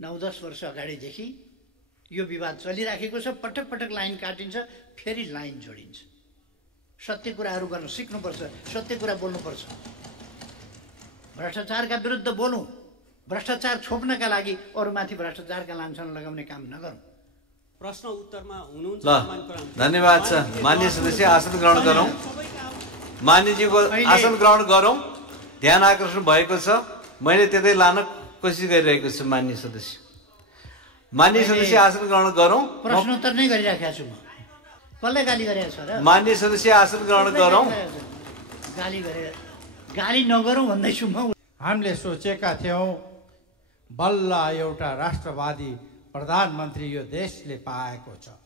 9-10 वर्ष अगाडिदेखि यो विवाद चलिराखेको छ। पटक पटक लाइन काटिन्छ, फेरि लाइन जोडिन्छ। सत्य कुराहरू गर्न सिक्नुपर्छ, सत्य कुरा बोल्नुपर्छ। भ्रष्टाचारका विरुद्ध बोलौँ, भ्रष्टाचार छोप्नका लागि अरूमाथि भ्रष्टाचारका लान्छन लगाउने काम नगरौँ। प्रश्न उत्तरमा हुनुहुन्छ। धन्यवाद छ। मान्य सदस्य आसन ग्रहण गरौँ। मान्यजीको आसन ग्रहण गरौँ। ध्यान आकर्षण भएको छ, मैले त्यतै लान कोसिस गरिरहेको छु। मान्य सदस्य आसन ग्रहण गरौँ। प्रश्नोत्तर नै गरिराखेको छु म। कसले गाली गरेको छ र? मान्य सदस्य आसन ग्रहण गरौँ। गाली नगरौँ भन्दैछु म। हामीले सोचेका थियौँ बल्ल एउटा राष्ट्रवादी प्रधानमन्त्री यो देशले पाएको छ।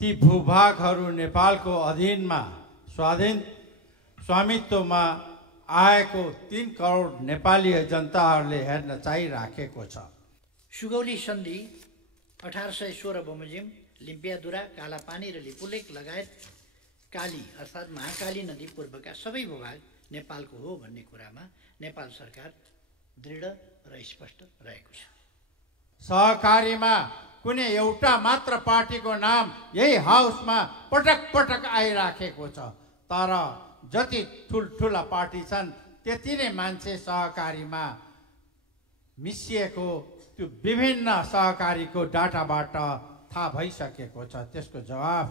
ती भूभागहरू नेपालको अधीनमा स्वामित्वमा आएको 3 करोड नेपाली जनताहरूले हेर्न चाहिराखेको छ। सुगौली सन्धि 1816 बमोजिम, लिम्पियादुरा, कालापानी र लिपुलेक लगायत काली अर्थात् महाकाली नदी पूर्वका सबै भूभाग नेपालको हो भन्ने कुरामा नेपाल सरकार दृढ र स्पष्ट रहेको छ। सहकारीमा कुनै एउटा मात्र पार्टीको नाम यही हाउसमा पटक पटक आइराखेको छ। तर जति ठुल्ठुला पार्टी छन् त्यति नै मान्छे सहकारीमा मिसिएको त्यो विभिन्न सहकारीको डाटाबाट थाहा भइसकेको छ। त्यसको जवाब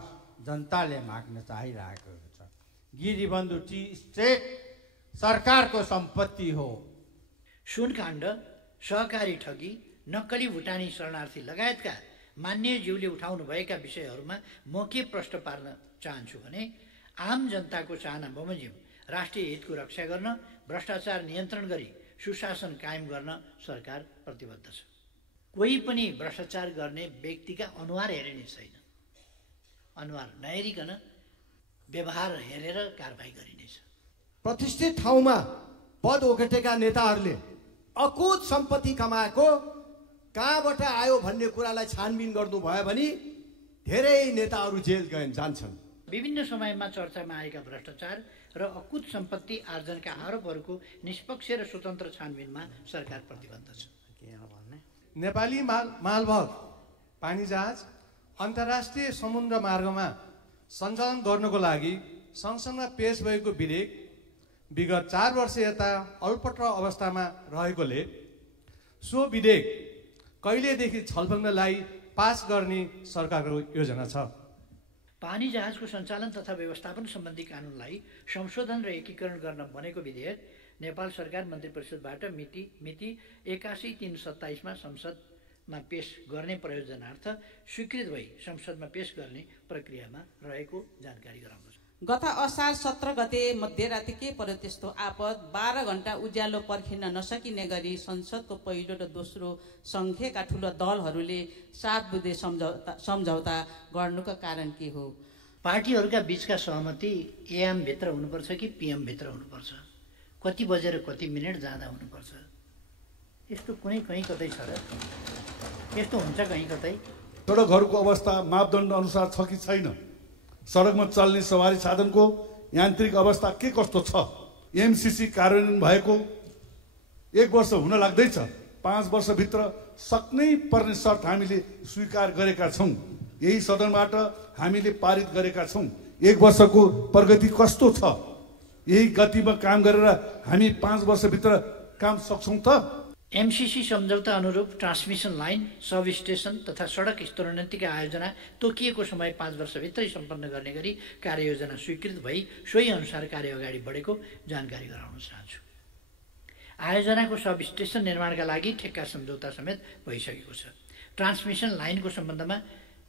जनताले माग्न चाहिरहेको छ। गिरीबन्धु टी स्टेट सरकारको सम्पत्ति हो। सुनकाण्ड, सहकारी ठगी, नक्कली भुटानी शरणार्थी लगायतका मान्यज्यूले उठाउनुभएका विषयहरूमा म के प्रश्न पार्न चाहन्छु भने आम जनताको चाहना बमोजिम राष्ट्रिय हितको रक्षा गर्न, भ्रष्टाचार नियन्त्रण गरी सुशासन कायम गर्न सरकार प्रतिबद्ध छ। कोही पनि भ्रष्टाचार गर्ने व्यक्तिका अनुहार हेरिने छैन। अनुहार नहेरिकन व्यवहार हेरेर कारबाही गरिनेछ। प्रतिष्ठित ठाउँमा पद ओगटेका नेताहरूले अकुत सम्पत्ति कमाएको कहाँबाट आयो भन्ने कुरालाई छानबिन गर्नुभयो भने धेरै नेताहरू जेल जान्छन्। विभिन्न समयमा चर्चामा आएका भ्रष्टाचार र अकुत सम्पत्ति आर्जनका आरोपहरूको निष्पक्ष र स्वतन्त्र छानबिनमा सरकार प्रतिबद्ध छ। नेपाली मालवाहक पानी जहाज अन्तर्राष्ट्रिय समुद्र मार्गमा सञ्चालन गर्नको लागि संसदमा पेश भएको विधेयक विगत 4 वर्ष यता अल्पत्र अवस्थामा रहेकोले सो विधेयक कहिलेदेखि छलफललाई पास गर्ने सरकारको योजना छ? पानी जहाजको सञ्चालन तथा व्यवस्थापन सम्बन्धी कानुनलाई संशोधन र एकीकरण गर्न बनेको विधेयक नेपाल सरकार मन्त्री परिषदबाट मिति 81/3/27 संसदमा पेश गर्ने प्रयोजनार्थ स्वीकृत भई संसदमा पेश गर्ने प्रक्रियामा रहेको जानकारी गराउँदछु। गत असार 17 गते मध्यराति के पर्यो त्यस्तो आपद 12 घण्टा उज्यालो पर्खिन नसकिने गरी संसदको पहिलो र दोस्रो सङ्ख्याका ठुला दलहरूले 7 बुँदे सम्झौता गर्नुको कारण के हो? पार्टीहरूका बीचका सहमति एएम भित्र हुनुपर्छ कि पीएम भित्र हुनुपर्छ? कति बजेर कति मिनेट जाँदा हुनुपर्छ? यस्तो कुनै कहीँ कतै छ र? यस्तो हुन्छ कहीँ कतै? सडकहरूको अवस्था मापदण्ड अनुसार छ कि छैन? सडकमा चल्ने सवारी साधनको यान्त्रिक अवस्था के कस्तो छ? एमसीसी कार्यान्वयन भएको 1 वर्ष हुन लाग्दैछ। 5 वर्षभित्र सक्नै पर्ने शर्त हामीले स्वीकार गरेका छौँ। यही सदनबाट हामीले पारित गरेका छौँ। 1 वर्षको प्रगति कस्तो छ? यही गतिमा काम गरेर हामी 5 वर्षभित्र काम सक्छौँ त? एमसीसी सम्झौता अनुरूप ट्रान्समिसन लाइन, सब स्टेसन तथा सडक स्तरोन्नतिका आयोजना तोकिएको समय 5 वर्षभित्रै सम्पन्न गर्ने गरी कार्ययोजना स्वीकृत भई सोही अनुसार कार्य अगाडि बढेको जानकारी गराउन चाहन्छु। आयोजनाको सब स्टेसन निर्माणका लागि ठेक्का सम्झौता समेत भइसकेको छ। ट्रान्समिसन लाइनको सम्बन्धमा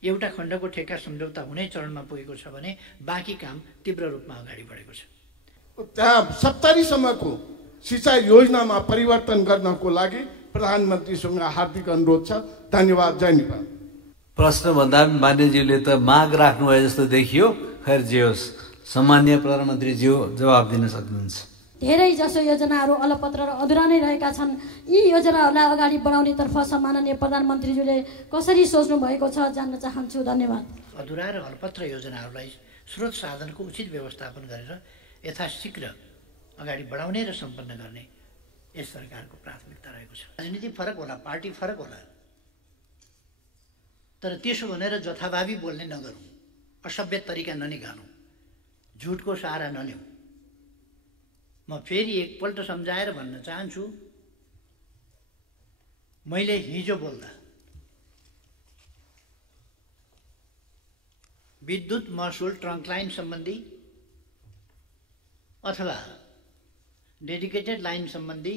एउटा खण्डको ठेक्का सम्झौता हुने चरणमा पुगेको छ भने बाँकी काम तीव्र रूपमा अगाडि बढेको छ। त्यहाँ 70 सम्मको सिँचाइ योजनामा परिवर्तन गर्नको लागि प्रधानमन्त्रीसँग हार्दिक अनुरोध छ। धन्यवाद। जय नेपाल। प्रश्न भन्दा मान्यज्यूले त माग राख्नु भयो जस्तो देखियो। खैर जे होस्, सम्माननीय प्रधानमन्त्रीज्यू जवाब दिन सक्नुहुन्छ। धेरै जसो योजनाहरू अलपत्र र अधुरा नै रहेका छन्। यी योजनाहरूलाई अगाडि बढाउनेतर्फ सम्माननीय प्रधानमन्त्रीज्यूले कसरी सोच्नु भएको छ जान्न चाहन्छु। धन्यवाद। अधुरा र अल्पत्र योजनाहरूलाई स्रोत साधनको उचित व्यवस्थापन गरेर यथाशीघ्र अगाडि बढाउने र सम्पन्न गर्ने यस सरकारको प्राथमिकता रहेको छ। राजनीति फरक होला, पार्टी फरक होला, तर त्यसो भनेर जथाभावी बोल्ने नगरौँ, असभ्य तरिका ननिकालौँ, झुटको सहारा नलिउँ। म फेरि एकपल्ट सम्झाएर भन्न चाहन्छु, मैले हिजो बोल्दा विद्युत महसुल ट्रङ्क लाइन सम्बन्धी अथवा डेडिकेटेड लाइन सम्बन्धी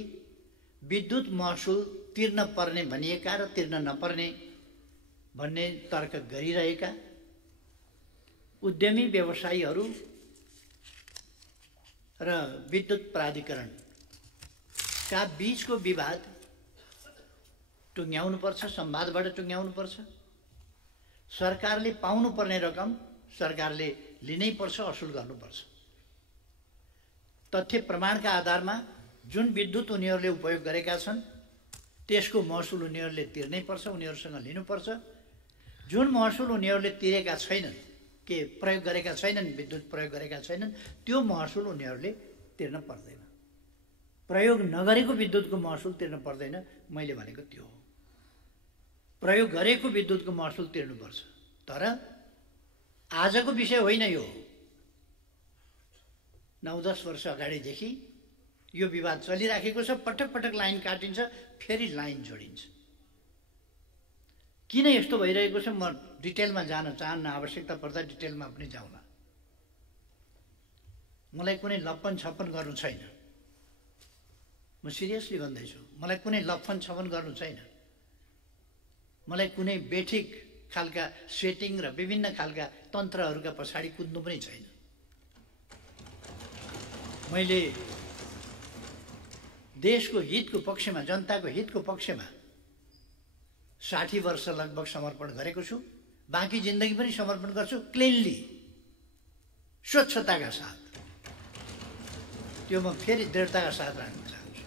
विद्युत महसुल तिर्न पर्ने भनिएका र तिर्न नपर्ने भन्ने तर्क गरिरहेका उद्यमी व्यवसायीहरू र विद्युत प्राधिकरणका बीचको विवाद टुङ्ग्याउनुपर्छ, संवादबाट टुङ्ग्याउनुपर्छ। सरकारले पाउनुपर्ने रकम सरकारले लिनै पर्छ, असुल गर्नुपर्छ। तथ्य प्रमाणका आधारमा जुन विद्युत उनीहरूले उपयोग गरेका छन् त्यसको महसुल उनीहरूले तिर्नै पर्छ, उनीहरूसँग लिनुपर्छ। जुन महसुल उनीहरूले तिरेका छैनन्, के प्रयोग गरेका छैनन्, विद्युत प्रयोग गरेका छैनन्, त्यो महसुल उनीहरूले तिर्न पर्दैन। प्रयोग नगरेको विद्युतको महसुल तिर्न पर्दैन, मैले भनेको त्यो हो। प्रयोग गरेको विद्युतको महसुल तिर्नुपर्छ। तर आजको विषय होइन यो। 9-10 वर्ष अगाडिदेखि यो विवाद चलिराखेको छ। पटक पटक लाइन काटिन्छ, फेरि लाइन जोडिन्छ। किन यस्तो भइरहेको छ म डिटेलमा जान चाहन्न, आवश्यकता पर्दा डिटेलमा पनि जाउँला। मलाई कुनै लप्पन छप्पन गर्नु छैन, म सिरियसली भन्दैछु। मलाई कुनै लप्पन छप्पन गर्नु छैन। मलाई कुनै बेठिक खालका सेटिङ र विभिन्न खालका तन्त्रहरूका पछाडि कुद्नु पनि छैन। मैले देशको हितको पक्षमा, जनताको हितको पक्षमा 60 वर्ष लगभग समर्पण गरेको छु। बाँकी जिन्दगी पनि समर्पण गर्छु, क्लिनली, स्वच्छताका साथ। त्यो म फेरि दृढताका साथ राख्न चाहन्छु।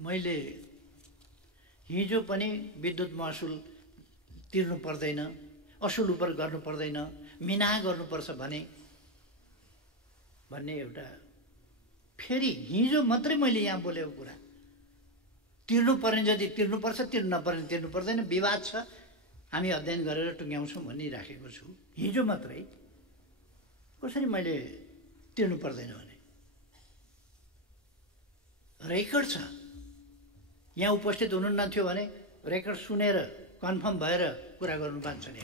मैले हिजो पनि विद्युत महसुल तिर्नु पर्दैन, असुल उपर गर्नु पर्दैन, मिना गर्नुपर्छ भन्ने एउटा फेरि हिजो मात्रै मैले यहाँ बोलेको कुरा। तिर्नु पर्ने जति तिर्नुपर्छ, तिर्नु नपर्ने तिर्नु पर्दैन, विवाद छ, हामी अध्ययन गरेर टुङ्ग्याउँछौँ भनिराखेको छु। हिजो मात्रै कसरी मैले तिर्नु पर्दैन भने रेकर्ड छ। यहाँ उपस्थित हुनुहुन्न थियो भने रेकर्ड सुनेर कन्फर्म भएर कुरा गर्नु पान्छ नि।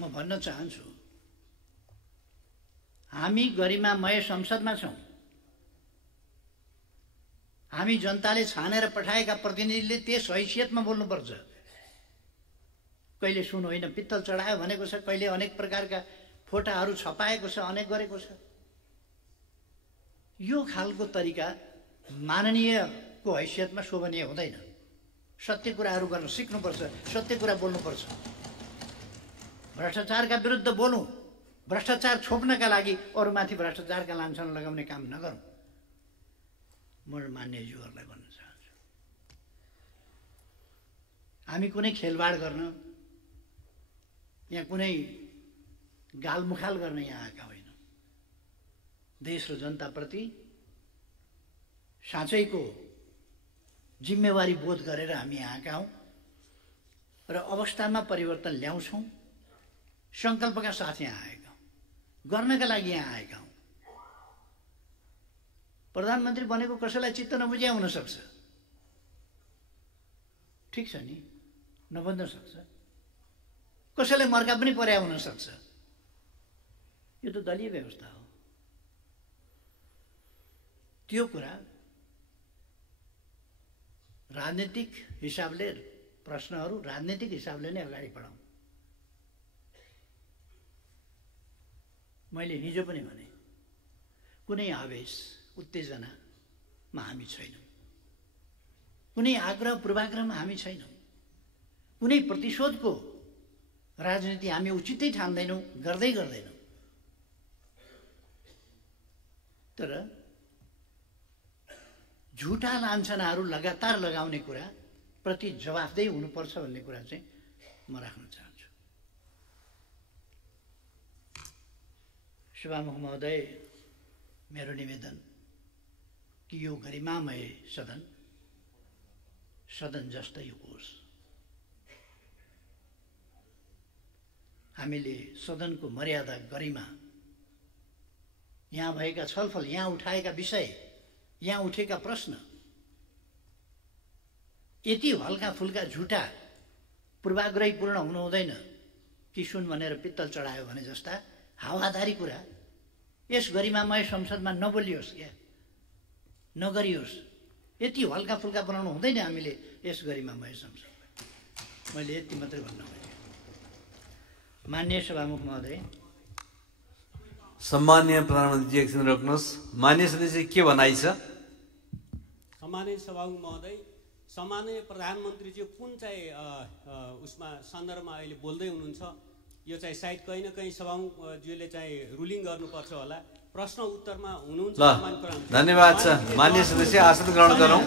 म भन्न चाहन्छु, हामी गरिमामय संसदमा छौँ। हामी जनताले छानेर पठाएका प्रतिनिधिले त्यस हैसियतमा बोल्नुपर्छ। कहिले सुन होइन पित्तल चढायो भनेको छ, कहिले अनेक प्रकारका फोटाहरू छपाएको छ, अनेक गरेको छ। यो खालको तरिका माननीयको हैसियतमा शोभनीय हुँदैन। सत्य कुराहरू गर्न सिक्नुपर्छ, सत्य कुरा बोल्नुपर्छ। भ्रष्टाचारका विरुद्ध बोलौँ, भ्रष्टाचार छोप्नका लागि अरूमाथि भ्रष्टाचारका लान्छन लगाउने काम नगरौँ। म मान्यज्यूहरूलाई भन्न चाहन्छु, हामी कुनै खेलवाड गर्न, यहाँ कुनै गालमुखाल गर्न यहाँ आएका होइन। देश र जनताप्रति साँच्चैको जिम्मेवारी बोध गरेर हामी आएका हौँ र अवस्थामा परिवर्तन ल्याउँछौँ। सङ्कल्पका साथ यहाँ आएका हौँ, गर्नका लागि यहाँ आएका हौँ। प्रधानमन्त्री बनेको कसैलाई चित्त नबुझ्या हुनसक्छ, ठिक छ नि, नबन्न सक्छ। कसैलाई मर्का पनि पर्या हुनसक्छ। यो त दलीय व्यवस्था हो। त्यो कुरा राजनीतिक हिसाबले, प्रश्नहरू राजनीतिक हिसाबले नै अगाडि बढाउँ। मैले हिजो पनि भने, कुनै आवेश उत्तेजनामा हामी छैनौँ, कुनै आग्रह पूर्वाग्रहमा हामी छैनौँ, कुनै प्रतिशोधको राजनीति हामी उचितै ठान्दैनौँ, गर्दैनौँ। तर झुटा लान्छनाहरू लगातार लगाउने कुरा प्रति जवाफदेही हुनुपर्छ भन्ने कुरा चाहिँ म राख्न चाहन्छु। सभामुख महोदय, मेरो निवेदन कि यो गरिमामय सदन जस्तै होस्। हामीले सदनको मर्यादा गरिमा, यहाँ भएका छलफल, यहाँ उठाएका विषय, यहाँ उठेका प्रश्न यति हल्का फुल्का झुटा पूर्वाग्रहीपूर्ण हुनु हुँदैन कि सुन भनेर पित्तल चढायो भने जस्ता हावादारी कुरा यस गरिमामय संसदमा नबोलियोस्, क्या नगरियोस्। यति हल्का फुल्का बनाउनु हुँदैन हामीले यस गरिमामय संसदमा। मैले यति मात्रै भन्न खोजेँ। माननीय सभामुख महोदय, सम्माननीय प्रधानमन्त्री एकछिन रोक्नुहोस्। माननीय सदस्य के भनाइ छ? सम्माननीय सभामुख महोदय, सम्माननीय प्रधानमन्त्रीज्यू कुन चाहिँ उसमा सन्दर्भमा अहिले बोल्दै हुनुहुन्छ, यो चाहिँ सायद कहीँ न कहीँ सभामुखज्यूले चाहिँ रुलिङ गर्नुपर्छ होला। प्रश्न उत्तरमा हुनुहुन्छ। धन्यवाद छ। माननीय सदस्य आसन ग्रहण गरौँ।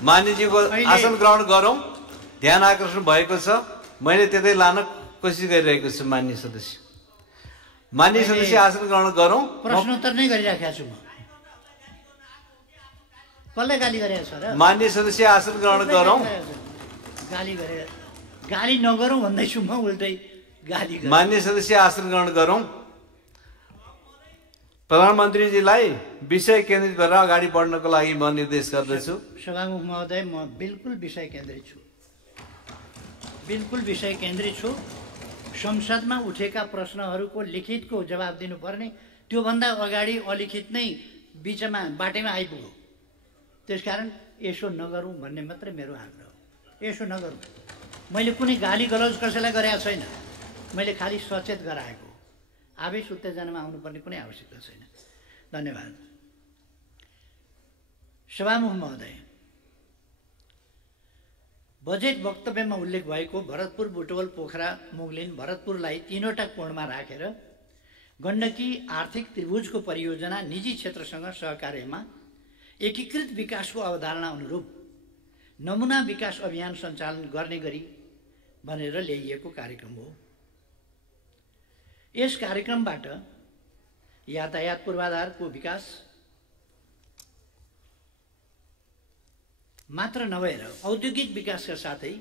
मान्यज्यूको आसन ग्रहण गरौँ। ध्यान आकर्षण भएको छ, मैले त्यतै लान कोसिस गरिरहेको छु। माननीय सदस्य आसन ग्रहण गरौँ। प्रश्नोत्तर नै गरिराखेको छु म। कसलाई गाली गरेको छ र? माननीय सदस्य आसन ग्रहण गरौँ। गाली नगरौँ भन्दैछु म, उल्टै गाली। माननीय सदस्य आसन ग्रहण गरौँ। प्रधानमन्त्रीजीलाई विषय केन्द्रित गरेर अगाडि बढ्नको लागि म निर्देश गर्दछु। सभामुख महोदय, म बिल्कुल विषय केन्द्रित छु, बिल्कुल विषय केन्द्रित छु। संसदमा उठेका प्रश्नहरूको लिखितको जवाब दिनुपर्ने, त्योभन्दा अगाडि अलिखित नै बिचमा बाटैमा आइपुग्यो। त्यसकारण यसो नगरौँ भन्ने मात्रै मेरो आग्रह हो। यसो नगरौँ। मैले कुनै गाली गलौज कसैलाई गरेको छैन, मैले खालि सचेत गराएको। आवेश उत्तेजनामा आउनुपर्ने कुनै आवश्यकता छैन। धन्यवाद। सभामुख महोदय, बजेट वक्तव्यमा उल्लेख भएको भरतपुर, बुटवल, पोखरा, मुगलिन, भरतपुरलाई तीनवटा कोणमा राखेर गण्डकी आर्थिक त्रिभुजको परियोजना निजी क्षेत्रसँग सहकार्यमा एकीकृत विकासको अवधारणा अनुरूप नमुना विकास अभियान सञ्चालन गर्ने गरी भनेर ल्याइएको कार्यक्रम हो। यस कार्यक्रमबाट यातायात पूर्वाधारको विकास मात्र नभएर औद्योगिक विकासका साथै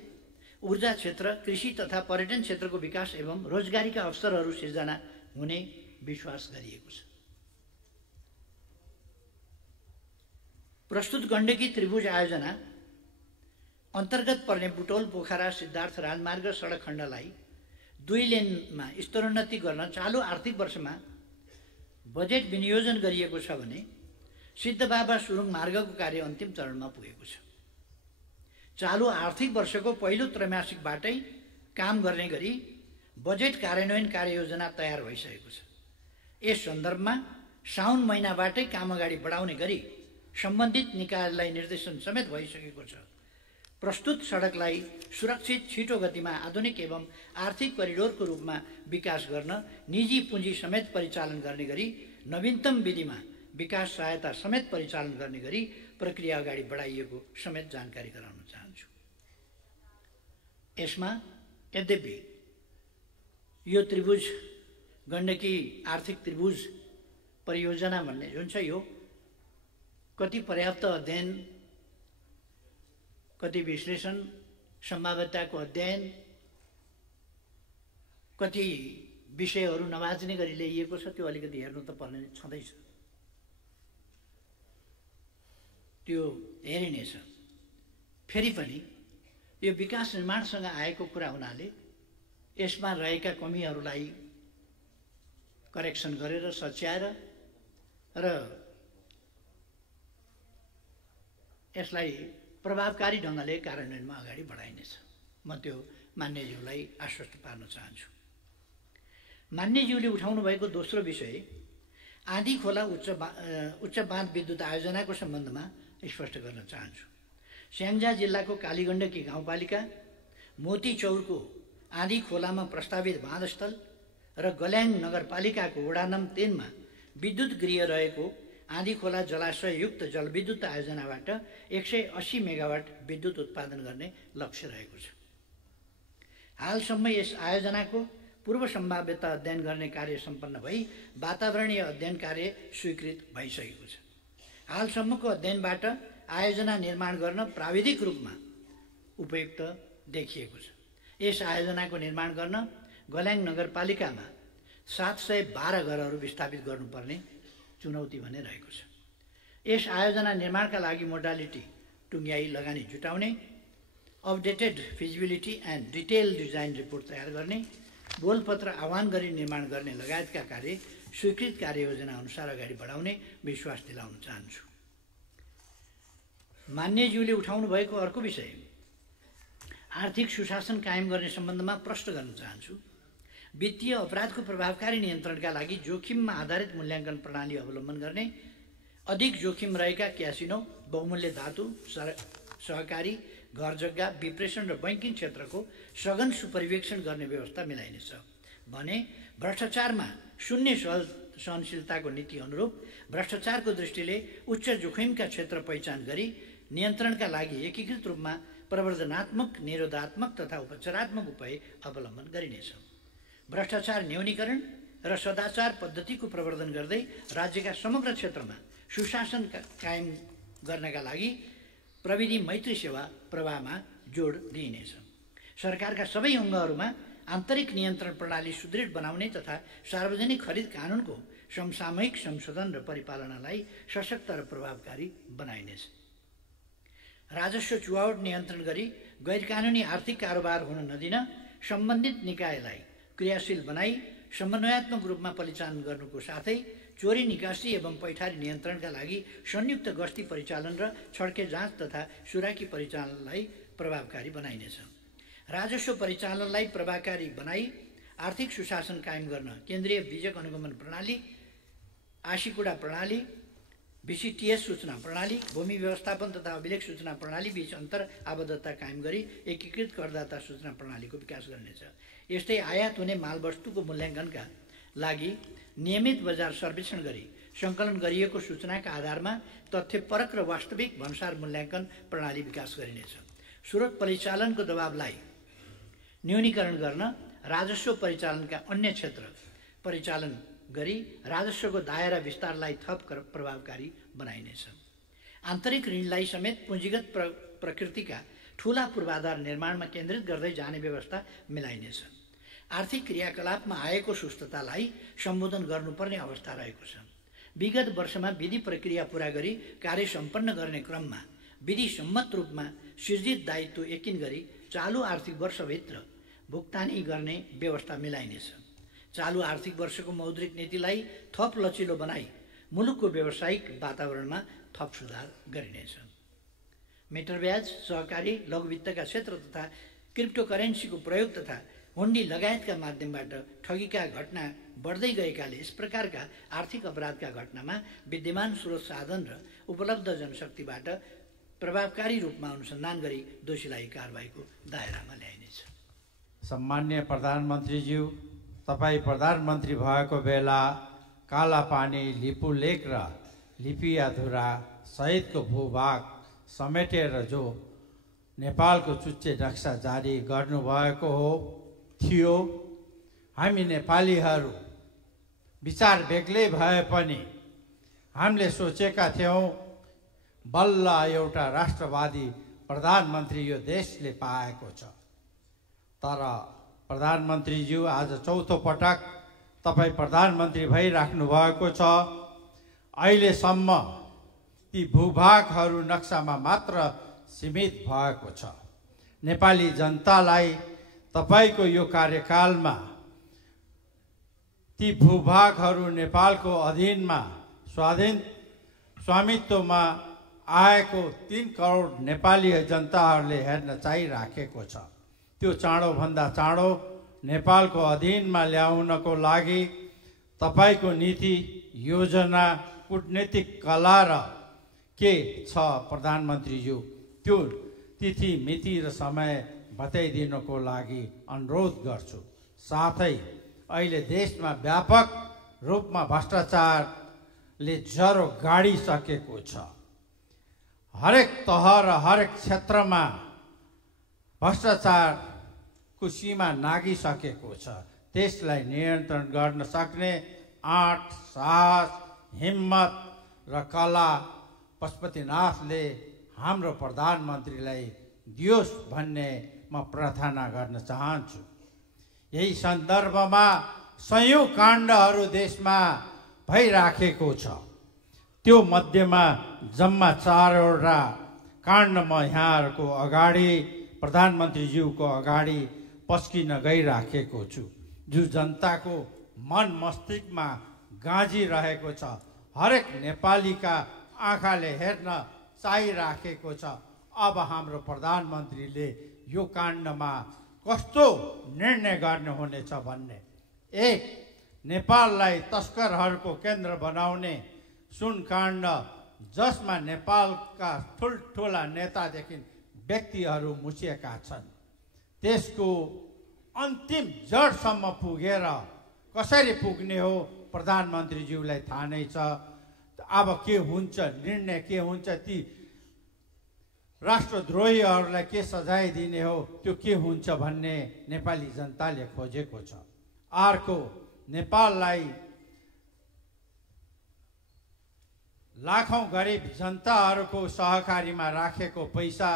ऊर्जा क्षेत्र, कृषि तथा पर्यटन क्षेत्रको विकास एवं रोजगारीका अवसरहरू सिर्जना हुने विश्वास गरिएको छ। प्रस्तुत गण्डकी त्रिभुज आयोजना अन्तर्गत पर्ने बुटोल, पोखरा, सिद्धार्थ राजमार्ग सडक खण्डलाई 2 लेनमा स्तरोन्नति गर्न चालु आर्थिक वर्षमा बजेट विनियोजन गरिएको छ भने सिद्धबाबा सुरुङ मार्गको कार्य अन्तिम चरणमा पुगेको छ। चालु आर्थिक वर्षको पहिलो त्रैमासिकबाटै काम गर्ने गरी बजेट कार्यान्वयन कार्ययोजना तयार भइसकेको छ। यस सन्दर्भमा साउन महिनाबाटै काम अगाडि बढाउने गरी सम्बन्धित निकायलाई निर्देशन समेत भइसकेको छ। प्रस्तुत सडकलाई सुरक्षित, छिटो गतिमा आधुनिक एवं आर्थिक करिडोरको रूपमा विकास गर्न निजी पुँजी समेत परिचालन गर्ने गरी नवीनतम विधिमा विकास सहायता समेत परिचालन गर्ने गरी प्रक्रिया अगाडि बढाइएको समेत जानकारी गराउन चाहन्छु। यसमा यद्यपि यो त्रिभुज गण्डकी आर्थिक त्रिभुज परियोजना भन्ने जुन छ, यो कति पर्याप्त अध्ययन, कति विश्लेषण, सम्भाव्यताको अध्ययन, कति विषयहरू नबाच्ने गरी ल्याइएको छ, त्यो अलिकति हेर्नु त पर्ने छँदैछ। त्यो हेरिनेछ। फेरि पनि यो विकास निर्माणसँग आएको कुरा हुनाले यसमा रहेका कमीहरूलाई करेक्सन गरेर सच्याएर र यसलाई प्रभावकारी ढङ्गले कार्यान्वयनमा अगाडि बढाइनेछ। म त्यो मान्यज्यूलाई आश्वस्त पार्न चाहन्छु। मान्यज्यूले उठाउनु भएको दोस्रो विषय आँधी खोला उच्च बाँध विद्युत आयोजनाको सम्बन्धमा स्पष्ट गर्न चाहन्छु। स्याङ्जा जिल्लाको कालीगण्डकी गाउँपालिका मोती चौरको आँधी खोलामा प्रस्तावित बाँधस्थल र गल्याङ नगरपालिकाको वडा नम्बर 3 मा विद्युत गृह रहेको आँधी खोला जलाशययुक्त जलविद्युत आयोजनाबाट 180 मेगावाट विद्युत उत्पादन गर्ने लक्ष्य रहेको छ। हालसम्म यस आयोजनाको पूर्व सम्भाव्यता अध्ययन गर्ने कार्य सम्पन्न भई वातावरणीय अध्ययन कार्य स्वीकृत भइसकेको छ। हालसम्मको अध्ययनबाट आयोजना निर्माण गर्न प्राविधिक रूपमा उपयुक्त देखिएको छ। यस आयोजनाको निर्माण गर्न गल्याङ नगरपालिकामा 712 घरहरू विस्थापित गर्नुपर्ने चुनौती भने रहेको छ। यस आयोजना निर्माणका लागि मोडालिटी टुङ्ग्याई लगानी जुटाउने, updated feasibility and detail design report तयार गर्ने, बोलपत्र आह्वान गरी निर्माण गर्ने लगायतका कार्य स्वीकृत कार्ययोजना अनुसार अगाडि बढाउने विश्वास दिलाउन चाहन्छु। मान्यज्यूले उठाउनु भएको अर्को विषय आर्थिक सुशासन कायम गर्ने सम्बन्धमा प्रश्न गर्न चाहन्छु। वित्तीय अपराधको प्रभावकारी नियन्त्रणका लागि जोखिममा आधारित मूल्याङ्कन प्रणाली अवलम्बन गर्ने, अधिक जोखिम रहेका क्यासिनो, बहुमूल्य धातु, सहकारी, घर जग्गा, विप्रेषण र बैंकिङ क्षेत्रको सघन सुपरिवेक्षण गर्ने व्यवस्था मिलाइनेछ भने भ्रष्टाचारमा शून्य सहनशीलताको नीति अनुरूप भ्रष्टाचारको दृष्टिले उच्च जोखिमका क्षेत्र पहिचान गरी नियन्त्रणका लागि एकीकृत रूपमा प्रवर्धनात्मक, निरोधात्मक तथा उपचारात्मक उपाय अवलम्बन गरिनेछ। भ्रष्टाचार न्यूनीकरण र सदाचार पद्धतिको प्रवर्धन गर्दै राज्यका समग्र क्षेत्रमा सुशासन कायम गर्नका लागि प्रविधि मैत्री सेवा प्रवाहमा जोड दिइनेछ। सरकारका सबै अङ्गहरूमा आन्तरिक नियन्त्रण प्रणाली सुदृढ बनाउने तथा सार्वजनिक खरिद कानुनको समसामयिक संशोधन र परिपालनालाई सशक्त र प्रभावकारी बनाइनेछ। राजस्व चुहावट नियन्त्रण गरी गैरकानुनी आर्थिक कारोबार हुन नदिन सम्बन्धित निकायलाई क्रियाशील बनाई समन्वयात्मक रूपमा परिचालन गर्नुको साथै चोरी निकासी एवं पैठारी नियन्त्रणका लागि संयुक्त गस्ती परिचालन र छड्के जाँच तथा सुराकी परिचालनलाई प्रभावकारी बनाइनेछ। राजस्व परिचालनलाई प्रभावकारी बनाई आर्थिक सुशासन कायम गर्न केन्द्रीय बीजक अनुगमन प्रणाली, आशीकुडा प्रणाली, VCTS सूचना प्रणाली, भूमि व्यवस्थापन तथा अभिलेख सूचना प्रणाली बीच अन्तर आबद्धता कायम गरी एकीकृत करदाता सूचना प्रणालीको विकास गर्नेछ। यस्तै आयात हुने मालवस्तुको मूल्याङ्कनका लागि नियमित बजार सर्वेक्षण गरी सङ्कलन गरिएको सूचनाका आधारमा तथ्यपरक र वास्तविक भन्सार मूल्याङ्कन प्रणाली विकास गरिनेछ। स्रोत परिचालनको दबावलाई न्यूनीकरण गर्न राजस्व परिचालनका अन्य क्षेत्र परिचालन गरी राजस्वको दायरा विस्तारलाई थप प्रभावकारी बनाइनेछ। आन्तरिक ऋणलाई समेत पुँजीगत प्रकृतिका ठूला पूर्वाधार निर्माणमा केन्द्रित गर्दै जाने व्यवस्था मिलाइनेछ। आर्थिक क्रियाकलापमा आएको सुस्ततालाई सम्बोधन गर्नुपर्ने अवस्था रहेको छ। विगत वर्षमा विधि प्रक्रिया पूरा गरी कार्य सम्पन्न गर्ने क्रममा विधि सम्मत रूपमा सृजित दायित्व यकिन गरी चालू आर्थिक वर्षभित्र भुक्तानी गर्ने व्यवस्था मिलाइनेछ। चालू आर्थिक वर्षको मौद्रिक नीतिलाई थप लचिलो बनाई मुलुकको व्यावसायिक वातावरणमा थप सुधार गरिनेछ। मिटर ब्याज, सहकारी, लघुवित्तका क्षेत्र तथा क्रिप्टोकरेन्सीको प्रयोग तथा हुन्डी लगायतका माध्यमबाट ठगीका घटना बढ्दै गएकाले यस प्रकारका आर्थिक अपराधका घटनामा विद्यमान स्रोत साधन र उपलब्ध जनशक्तिबाट प्रभावकारी रूपमा अनुसन्धान गरी दोषीलाई कारबाहीको दायरामा ल्याइनेछ। सम्मान्य प्रधानमन्त्रीज्यू, तपाईँ प्रधानमन्त्री भएको बेला कालापानी, लिपुलेक र लिपियाधुरा सहितको भूभाग समेटेर जो नेपालको चुच्चे नक्सा जारी गर्नुभएको थियो, हामी नेपालीहरू विचार बेग्लै भए पनि हामीले सोचेका थियौँ बल्ल एउटा राष्ट्रवादी प्रधानमन्त्री यो देशले पाएको छ। तर प्रधानमन्त्रीज्यू आज चौथो पटक तपाईँ प्रधानमन्त्री भइराख्नु भएको छ। अहिलेसम्म ती भूभागहरू नक्सामा मात्र सीमित भएको छ। नेपाली जनतालाई तपाईको यो कार्यकालमा ती भूभागहरू नेपालको अधीनमा स्वामित्वमा आएको 3 करोड नेपाली जनताहरूले हेर्न चाहिराखेको छ। त्यो चाँडोभन्दा चाँडो नेपालको अधीनमा ल्याउनको लागि तपाईको नीति, योजना, कूटनीतिक कला र के छ प्रधानमन्त्रीज्यू, त्यो तिथि, मिति र समय बताइदिनको लागि अनुरोध गर्छु। साथै अहिले देशमा व्यापक रूपमा भ्रष्टाचारले ज्वरो गाडिसकेको छ। हरेक तह र हरेक क्षेत्रमा भ्रष्टाचारको सीमा नागिसकेको छ। त्यसलाई नियन्त्रण गर्न सक्ने आँट, साहस, हिम्मत र कला पशुपतिनाथले हाम्रो प्रधानमन्त्रीलाई दियोस् भन्ने म प्रार्थना गर्न चाहन्छु। यही सन्दर्भमा सयौं काण्डहरू देशमा भइराखेको छ। त्यो मध्येमा जम्मा 4वटा काण्ड म यहाँहरूको अगाडि प्रधानमन्त्रीज्यूको अगाडि पस्किन गइराखेको छु, जो जनताको मन मस्तिष्कमा गाँजिरहेको छ, हरेक नेपालीका आँखाले हेर्न चाहिराखेको छ। अब हाम्रो प्रधानमन्त्रीले यो काण्डमा कस्तो निर्णय गर्नुहुनेछ भन्ने। एक, नेपाललाई तस्करहरूको केन्द्र बनाउने सुनकाण्ड, जसमा नेपालका ठुल्ठुला नेतादेखि व्यक्तिहरू मुछिएका छन्, त्यसको अन्तिम जडसम्म पुगेर कसरी पुग्ने हो प्रधानमन्त्रीज्यूलाई थाहा नै छ। अब के हुन्छ, निर्णय के हुन्छ, ती राष्ट्रद्रोहीहरूलाई के सजाय दिने हो, त्यो के हुन्छ भन्ने नेपाली जनताले खोजेको छ। अर्को, नेपाललाई लाखौं गरिब जनताहरूको सहकारीमा राखेको पैसा,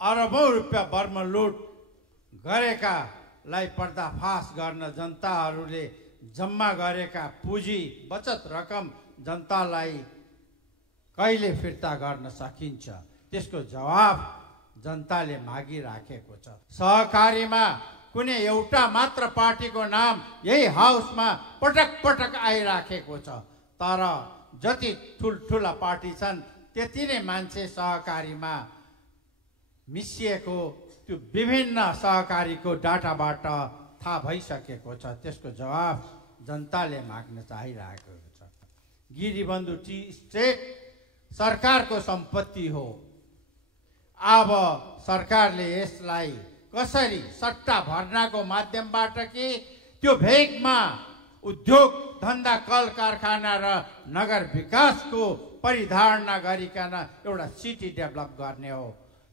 अरबौं रुपियाँ बर्मलुट गरेकालाई पर्दाफास गर्न जनताहरूले जम्मा गरेका पुँजी बचत रकम जनतालाई कहिले फिर्ता गर्न सकिन्छ, त्यसको जवाब जनताले मागिराखेको छ। सहकारीमा कुनै एउटा मात्र पार्टीको नाम यही हाउसमा पटक पटक आइराखेको छ, तर जति ठुल्ठुला पार्टी छन् त्यति नै मान्छे सहकारीमा मिसिएको त्यो विभिन्न सहकारीको डाटाबाट थाहा भइसकेको छ। त्यसको जवाब जनताले माग्न चाहिरहेको छ। गिरिबन्धु टी स्टेट सरकारको सम्पत्ति हो। अब सरकारले यसलाई कसरी सट्टा भर्नाको माध्यमबाट कि त्यो भेगमा उद्योग धन्दा कल कारखाना र नगर विकासको परिधारणा गरिकन एउटा सिटी डेभलप गर्ने हो,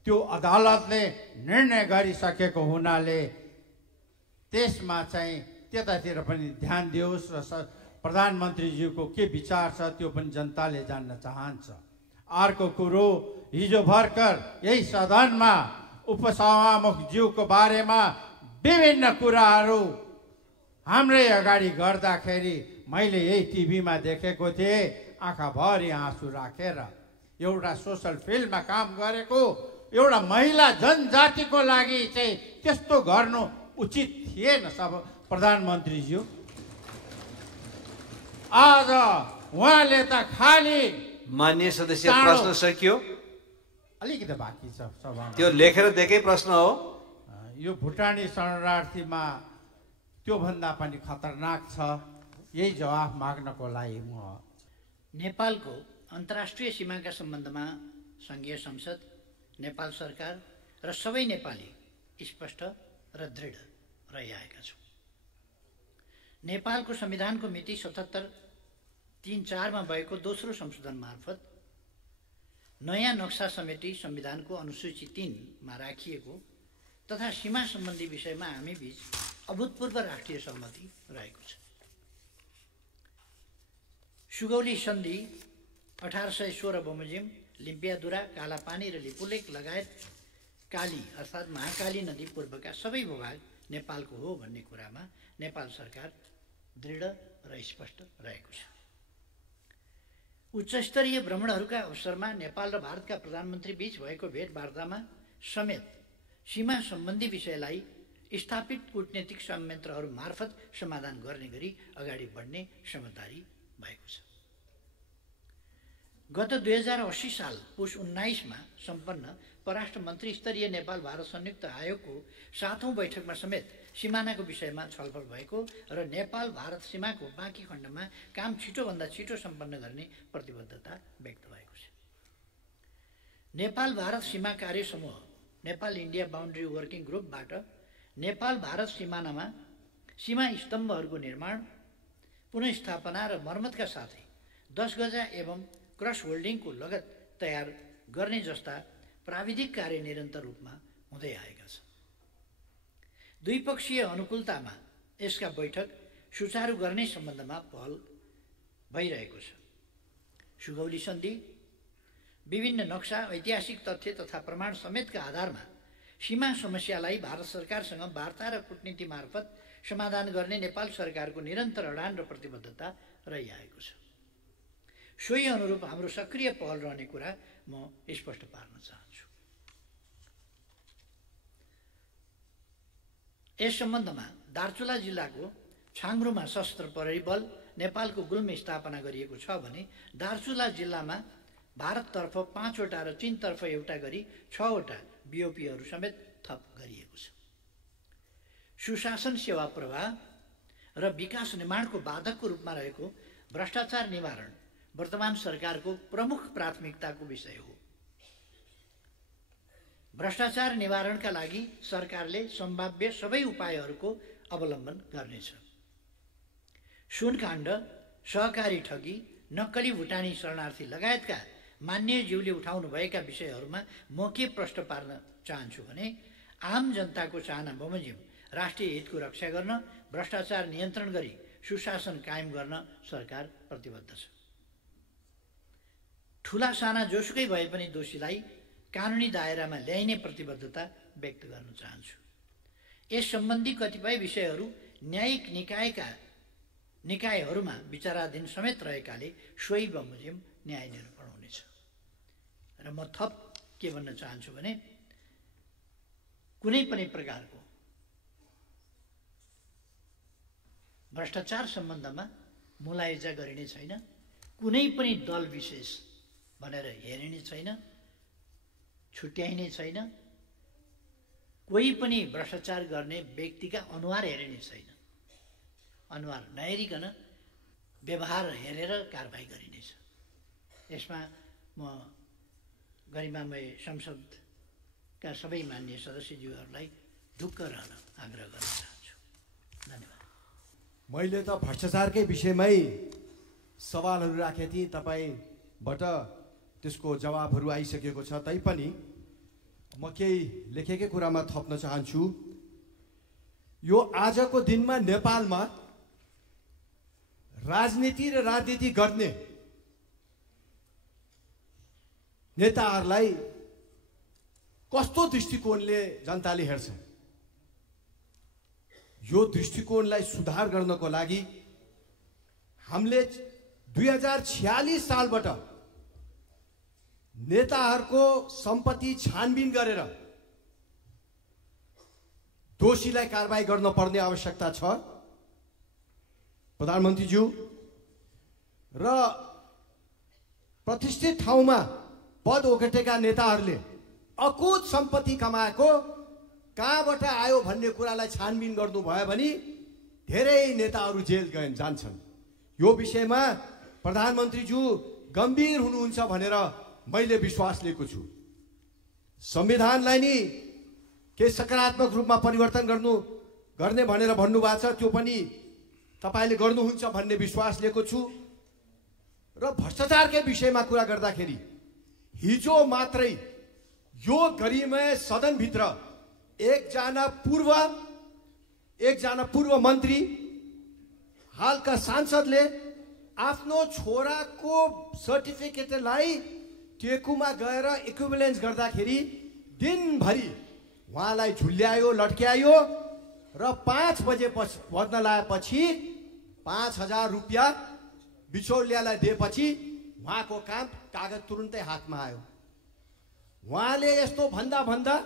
त्यो अदालतले निर्णय गरिसकेको हुनाले त्यसमा चाहिँ त्यतातिर पनि ध्यान दियोस् र प्रधानमन्त्रीज्यूको के विचार छ त्यो पनि जनताले जान्न चाहन्छ। अर्को कुरो, हिजो भर्खर यही सदनमा उपसभामुखज्यूको बारेमा विभिन्न कुराहरू हाम्रै अगाडि गर्दाखेरि मैले यही टिभीमा देखेको थिएँ, आँखाभरि आँसु राखेर। एउटा सोसल फिल्डमा काम गरेको एउटा महिला जनजातिको लागि चाहिँ त्यस्तो गर्नु उचित थिएन सब प्रधानमन्त्रीज्यू। आज उहाँले त खाली माननीय सदस्य प्रश्न सकियो, अलिकति बाँकी छ सभा। त्यो लेखेर दिएकै प्रश्न हो। यो भुटानी शरणार्थीमा त्योभन्दा पनि खतरनाक छ, यही जवाफ माग्नको लागि म नेपालको अन्तर्राष्ट्रिय सीमाका सम्बन्धमा सङ्घीय संसद, नेपाल सरकार र सबै नेपाली स्पष्ट र दृढ रहिआएका छौँ। नेपालको संविधानको मिति 77-3-4 मा भएको दोस्रो संशोधन मार्फत नयाँ नक्सा समिति संविधानको अनुसूची 3 मा राखिएको तथा सीमा सम्बन्धी विषयमा हामी बीच अभूतपूर्व राष्ट्रिय सहमति रहेको छ। सुगौली सन्धि 1816 बमोजिम, लिम्पियादुरा, कालापानी र लिपुलेक लगायत काली अर्थात् महाकाली नदी पूर्वका सबै भूभाग नेपालको हो भन्ने कुरामा नेपाल सरकार दृढ र स्पष्ट रहेको छ। उच्चस्तरीय भ्रमणहरूका अवसरमा नेपाल र भारतका प्रधानमन्त्री बीच भएको भेटवार्तामा समेत सीमा सम्बन्धी विषयलाई स्थापित कूटनीतिक संयन्त्रहरू मार्फत समाधान गर्ने गरी अगाडि बढ्ने समझदारी भएको छ। गत 2080 साल पुस 19 मा सम्पन्न परराष्ट्र मन्त्री स्तरीय नेपाल भारत संयुक्त आयोगको 7औं बैठकमा समेत सिमानाको विषयमा छलफल भएको र नेपाल भारत सीमाको बाँकी खण्डमा काम छिटोभन्दा छिटो सम्पन्न गर्ने प्रतिबद्धता व्यक्त भएको छ। नेपाल भारत सीमा कार्य समूह, नेपाल इन्डिया बाउन्ड्री वर्किङ ग्रुपबाट नेपाल भारत सिमानामा सीमा स्तम्भहरूको निर्माण, पुनर्स्थापना र मर्मतका साथै 10 गजा एवं क्रस होल्डिङको लगत तयार गर्ने जस्ता प्राविधिक कार्य निरन्तर रूपमा हुँदै आएका छन्। द्विपक्षीय अनुकूलतामा यसका बैठक सुचारू गर्ने सम्बन्धमा पहल भइरहेको छ। सुगौली सन्धि विभिन्न नक्सा, ऐतिहासिक तथ्य तथा प्रमाण समेतका आधारमा सीमा समस्यालाई भारत सरकारसँग वार्ता र कूटनीति मार्फत समाधान गर्ने नेपाल सरकारको निरन्तर अडान र प्रतिबद्धता रहिआएको छ। सोही अनुरूप हाम्रो सक्रिय पहल रहने कुरा म स्पष्ट पार्न चाहन्छु। यस सम्बन्धमा दार्चुला जिल्लाको छाङ्ग्रुमा सशस्त्र प्रहरी बल नेपालको गुल्मे स्थापना गरिएको छ भने दार्चुला जिल्लामा भारततर्फ 5 वटा र चीनतर्फ एउटा गरी 6 वटा बीओपीहरू समेत थप गरिएको छ। सुशासन, सेवा प्रवाह र विकास निर्माणको बाधकको रूपमा रहेको भ्रष्टाचार निवारण वर्तमान सरकारको प्रमुख प्राथमिकताको विषय हो। भ्रष्टाचार निवारणका लागि सरकारले सम्भाव्य सबै उपायहरूको अवलम्बन गर्नेछ। सुनकाण्ड, सहकारी ठगी, नक्कली भुटानी शरणार्थी लगायतका मान्यज्यूले उठाउनु भएका विषयहरूमा म के प्रश्न पार्न चाहन्छु भने आम जनताको चाहना बमोजिम राष्ट्रिय हितको रक्षा गर्न, भ्रष्टाचार नियन्त्रण गरी सुशासन कायम गर्न सरकार प्रतिबद्ध छ। ठुला साना जोसुकै भए पनि दोषीलाई कानुनी दायरामा ल्याइने प्रतिबद्धता व्यक्त गर्न चाहन्छु। यस सम्बन्धी कतिपय विषयहरू न्यायिक निकायहरूमा विचाराधीन समेत रहेकाले सोही बमोजिम न्याय निरूपण हुनेछ। र म थप के भन्न चाहन्छु भने कुनै पनि प्रकारको भ्रष्टाचार सम्बन्धमा मुलायजा गरिने छैन, कुनै पनि दल विशेष भनेर हेरिने छैन, छुट्याइने छैन, कोही पनि भ्रष्टाचार गर्ने व्यक्तिका अनुहार हेरिने छैन। अनुहार नहेरिकन व्यवहार हेरेर कारबाही गरिनेछ। यसमा म गरिमामय संसदका सबै मान्य सदस्यज्यूहरूलाई ढुक्क रहन आग्रह गर्न चाहन्छु। धन्यवाद। मैले त भ्रष्टाचारकै विषयमै सवालहरू राखेको थिएँ, तपाईँबाट त्यसको जवाबहरू आइसकेको छ। तैपनि म केही लेखेकै कुरामा थप्न चाहन्छु। यो आजको दिनमा नेपालमा राजनीति र राजनीति गर्ने नेताहरूलाई कस्तो दृष्टिकोणले जनताले हेर्छ, यो दृष्टिकोणलाई सुधार गर्नको लागि हामीले 2046 सालबाट नेताहरूको सम्पत्ति छानबिन गरेर दोषीलाई कारबाही गर्न पर्ने आवश्यकता छ। प्रधानमन्त्रीज्यू, र प्रतिष्ठित ठाउँमा पद ओगटेका नेताहरूले अकुत सम्पत्ति कमाएको कहाँबाट आयो भन्ने कुरालाई छानबिन गर्नुभयो भने धेरै नेताहरू जेल जान्छन्। यो विषयमा प्रधानमन्त्रीज्यू गम्भीर हुनुहुन्छ भनेर मैले विश्वास लिएको छु। संविधानलाई नि के सकारात्मक रूपमा परिवर्तन गर्ने भनेर भन्नुभएको छ, त्यो पनि तपाईले गर्नुहुन्छ भन्ने विश्वास लिएको छु। र भ्रष्टाचारकै विषयमा कुरा गर्दाखेरि हिजो मात्रै यो गरिमय सदनभित्र एकजना पूर्व मन्त्री हालका सांसदले आफ्नो छोराको सर्टिफिकेटलाई टेकुमा गएर इक्विभलेन्स गर्दाखेरि दिनभरि उहाँलाई झुल्यायो, लट्क्यायो र 5 बजे भर्न लाएपछि 5000 रुपियाँ बिचौलियालाई दिएपछि उहाँको काम कागज तुरुन्तै हातमा आयो। उहाँले यस्तो भन्दा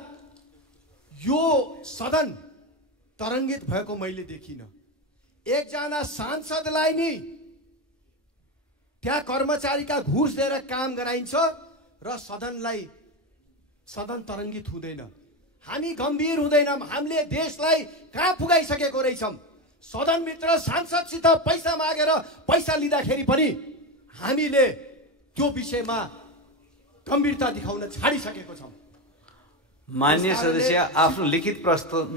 यो सदन तरङ्गित भएको मैले देखिनँ। एकजना सांसदलाई नि त्यहाँ कर्मचारीका घुस दिएर काम गराइन्छ र सदन तरङ्गित हुँदैन। हामी गम्भीर हुँदैनौँ। हामीले देशलाई कहाँ पुगाइसकेको रहेछौँ। सदनभित्र सांसदसित पैसा मागेर पैसा लिँदाखेरि पनि हामीले त्यो विषयमा गम्भीरता देखाउन छाडिसकेको छौँ। मान्य सदस्य आफ्नो लिखित प्रश्न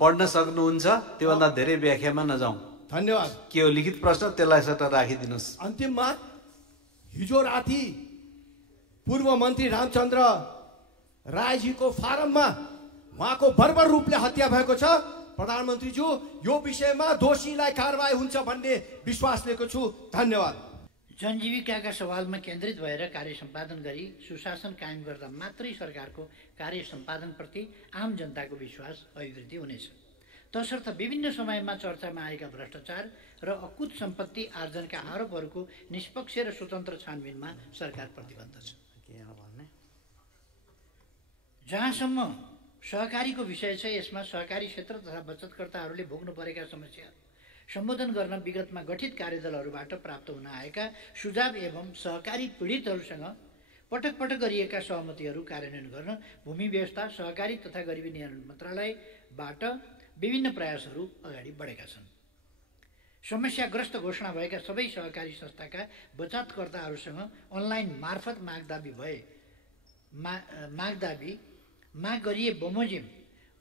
पढ्न सक्नुहुन्छ, त्योभन्दा धेरै व्याख्यामा नजाउँ। धन्यवाद। के हो लिखित प्रश्न, त्यसलाई सट्ट राखिदिनुहोस्। अन्तिममा हिजो राति पूर्व मन्त्री रामचन्द्र रायजीको फारममा उहाँको बर्बर रूपले हत्या भएको छ। प्रधानमन्त्रीज्यू, यो विषयमा दोषीलाई कारबाही हुन्छ भन्ने विश्वास लिएको छु। धन्यवाद। जनजीविकाका सवालमा केन्द्रित भएर कार्य सम्पादन गरी सुशासन कायम गर्दा मात्रै सरकारको कार्य सम्पादनप्रति आम जनताको विश्वास अभिवृद्धि हुनेछ। तसर्थ विभिन्न समयमा चर्चामा आएका भ्रष्टाचार र अकुत सम्पत्ति आर्जनका आरोपहरूको निष्पक्ष र स्वतन्त्र छानबिनमा सरकार प्रतिबद्ध छ। जहाँसम्म सहकारीको विषय छ, यसमा सहकारी क्षेत्र तथा बचतकर्ताहरूले भोग्नु परेका समस्या सम्बोधन गर्न विगतमा गठित कार्यदलहरूबाट प्राप्त हुन आएका सुझाव एवं सहकारी पीडितहरूसँग पटक पटक गरिएका सहमतिहरू कार्यान्वयन गर्न भूमि व्यवस्था, सहकारी तथा गरिबी निवारण मन्त्रालयबाट विभिन्न प्रयासहरू अगाडि बढेका छन्। समस्याग्रस्त घोषणा भएका सबै सहकारी संस्थाका बचतकर्ताहरूसँग अनलाइन मार्फत माग गरिए बमोजिम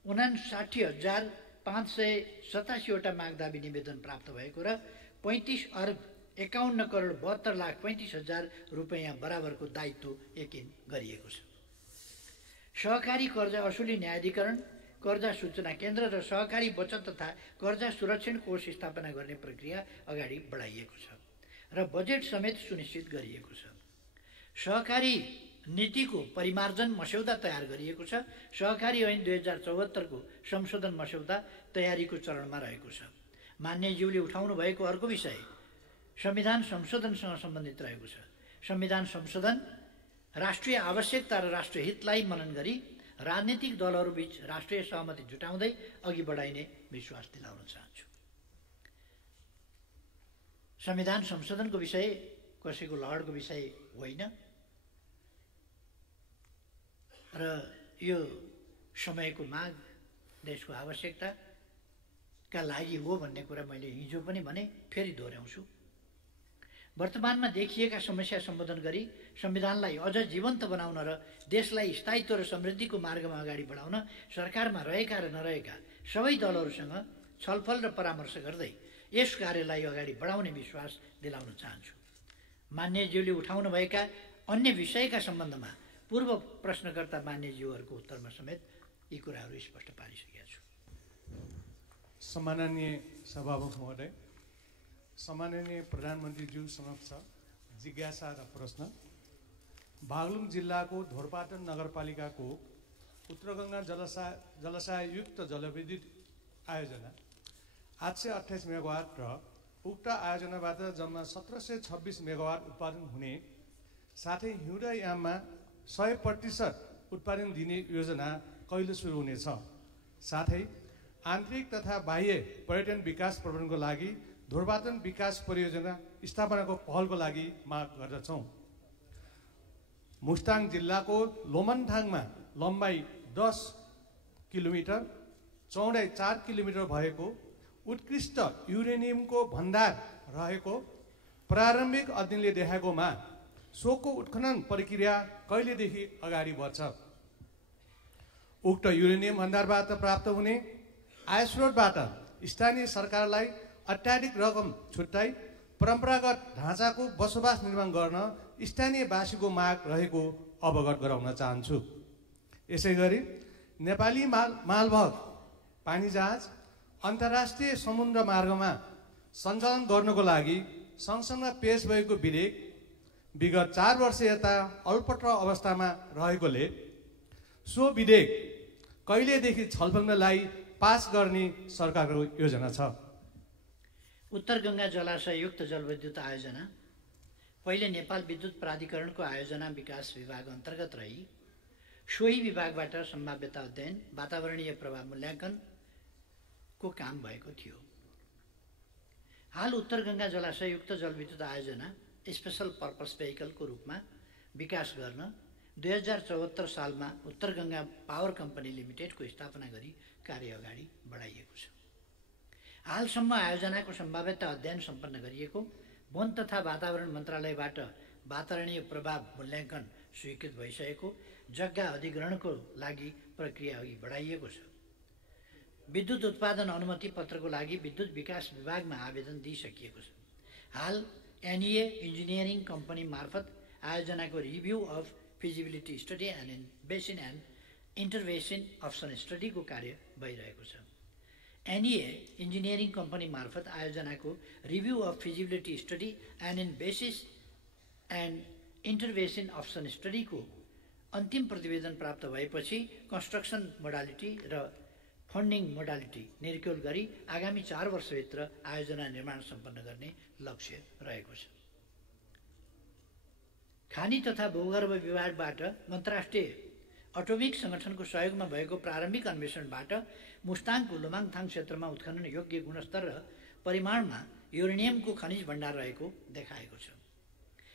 59,587 वटा मागदाबी निवेदन प्राप्त भएको र 35,51,72,35,000 रुपैयाँ बराबरको दायित्व यकिन गरिएको छ। सहकारी कर्जा असुली न्यायाधिकरण, कर्जा सूचना केन्द्र र सहकारी बचत तथा कर्जा सुरक्षण कोष स्थापना गर्ने प्रक्रिया अगाडि बढाइएको छ र बजेट समेत सुनिश्चित गरिएको छ। सहकारी नीतिको परिमार्जन मस्यौदा तयार गरिएको छ। सहकारी ऐन 2074 को संशोधन मस्यौदा तयारीको चरणमा रहेको छ। मान्यज्यूले उठाउनु भएको अर्को विषय संविधान संशोधनसँग सम्बन्धित रहेको छ। संविधान संशोधन राष्ट्रिय आवश्यकता र राष्ट्रिय हितलाई मनन गरी राजनीतिक दलहरूबीच राष्ट्रिय सहमति जुटाउँदै अघि बढाइने विश्वास दिलाउन चाहन्छु। संविधान संशोधनको विषय कसैको लहरको विषय होइन र यो समयको माग, देशको आवश्यकताका लागि हो भन्ने कुरा मैले हिजो पनि भने, फेरि दोहोऱ्याउँछु। वर्तमानमा देखिएका समस्या सम्बोधन गरी संविधानलाई अझ जीवन्त बनाउन र देशलाई स्थायित्व र समृद्धिको मार्गमा अगाडि बढाउन सरकारमा रहेका र नरहेका सबै दलहरूसँग छलफल र परामर्श गर्दै यस कार्यलाई अगाडि बढाउने विश्वास दिलाउन चाहन्छु। मान्यज्यूले उठाउनुभएका अन्य विषयका सम्बन्धमा पूर्व प्रश्नकर्ता मान्यज्यूहरूको उत्तरमा समेत यी कुराहरू स्पष्ट पारिसकेका छु। सम्माननीय सभामुख महोदय, सम्माननीय प्रधानमन्त्रीज्यू समक्ष जिज्ञासा र प्रश्न। बागलुङ जिल्लाको धोरपाटन नगरपालिकाको उत्तरगङ्गा जलाशययुक्त जलविद्युत आयोजना 828 मेगावाट र उक्त आयोजनाबाट जम्मा 1726 मेगावाट उत्पादन हुने साथै हिउँदे याममा 100% उत्पादन दिने योजना कहिले सुरु हुनेछ? साथै आन्तरिक तथा बाह्य पर्यटन विकास प्रबन्धनको लागि धोरपाटन विकास परियोजना स्थापनाको पहलको लागि माग गर्दछौँ। मुस्ताङ जिल्लाको लोमनथाङमा लम्बाइ 10 किलोमिटर, चौडाइ 4 किलोमिटर भएको उत्कृष्ट युरेनियमको भण्डार रहेको प्रारम्भिक अध्ययनले देखाएकोमा सोको उत्खनन प्रक्रिया कहिलेदेखि अगाडि बढ्छ? उक्त युरेनियम भण्डारबाट प्राप्त हुने आय स्रोतबाट स्थानीय सरकारलाई अत्याधिक रकम छुट्याई परम्परागत ढाँचाको बसोबास निर्माण गर्न स्थानीयवासीको माग रहेको अवगत गराउन चाहन्छु। यसै गरी नेपाली मालवाहक पानी जहाज अन्तर्राष्ट्रिय समुद्र मार्गमा सञ्चालन गर्नको लागि संसदमा पेश भएको विधेयक विगत 4 वर्ष यता अल्पत्र अवस्थामा रहेकोले सो विधेयक कहिलेदेखि छलफललाई पास गर्ने सरकारको योजना छ? उत्तर गङ्गा जलाशययुक्त जलविद्युत आयोजना पहिले नेपाल विद्युत प्राधिकरणको आयोजना विकास विभाग अन्तर्गत रही सोही विभागबाट सम्भाव्यता अध्ययन, वातावरणीय प्रभाव मूल्याङ्कनको काम भएको थियो। हाल उत्तर गङ्गा जलाशययुक्त जलविद्युत आयोजना स्पेशल पर्पस भेहिकलको रूपमा विकास गर्न 2074 सालमा उत्तर गङ्गा पावर कम्पनी लिमिटेडको स्थापना गरी कार्य अगाडि बढाइएको छ। हालसम्म आयोजनाको सम्भाव्यता अध्ययन सम्पन्न गरिएको, वन तथा वातावरण मन्त्रालयबाट वातावरणीय प्रभाव मूल्याङ्कन स्वीकृत भइसकेको, जग्गा अधिग्रहणको लागि प्रक्रिया अघि बढाइएको छ। विद्युत उत्पादन अनुमति पत्रको लागि विद्युत विकास विभागमा आवेदन दिइसकिएको छ। हाल एनईए इन्जिनियरिङ कम्पनी मार्फत आयोजनाको review of feasibility study and basin and intervention option स्टडीको कार्य भइरहेको छ। एनईए इन्जिनियरिङ कम्पनी मार्फत आयोजनाको review of feasibility study and in basis and intervention option स्टडीको अन्तिम प्रतिवेदन प्राप्त भएपछि कन्स्ट्रक्सन मोडालिटी र फन्डिङ मोडालिटी निर्क्युल गरी आगामी 4 वर्षभित्र आयोजना निर्माण सम्पन्न गर्ने लक्ष्य रहेको छ। खानी तथा भूगर्भ विभागबाट अन्तर्राष्ट्रिय अटोमिक संगठनको सहयोगमा भएको प्रारम्भिक अन्वेषणबाट मुस्ताङको लोमाङथाङ क्षेत्रमा उत्खनन योग्य गुणस्तर र परिमाणमा युरेनियमको खनिज भण्डार रहेको देखाएको छ।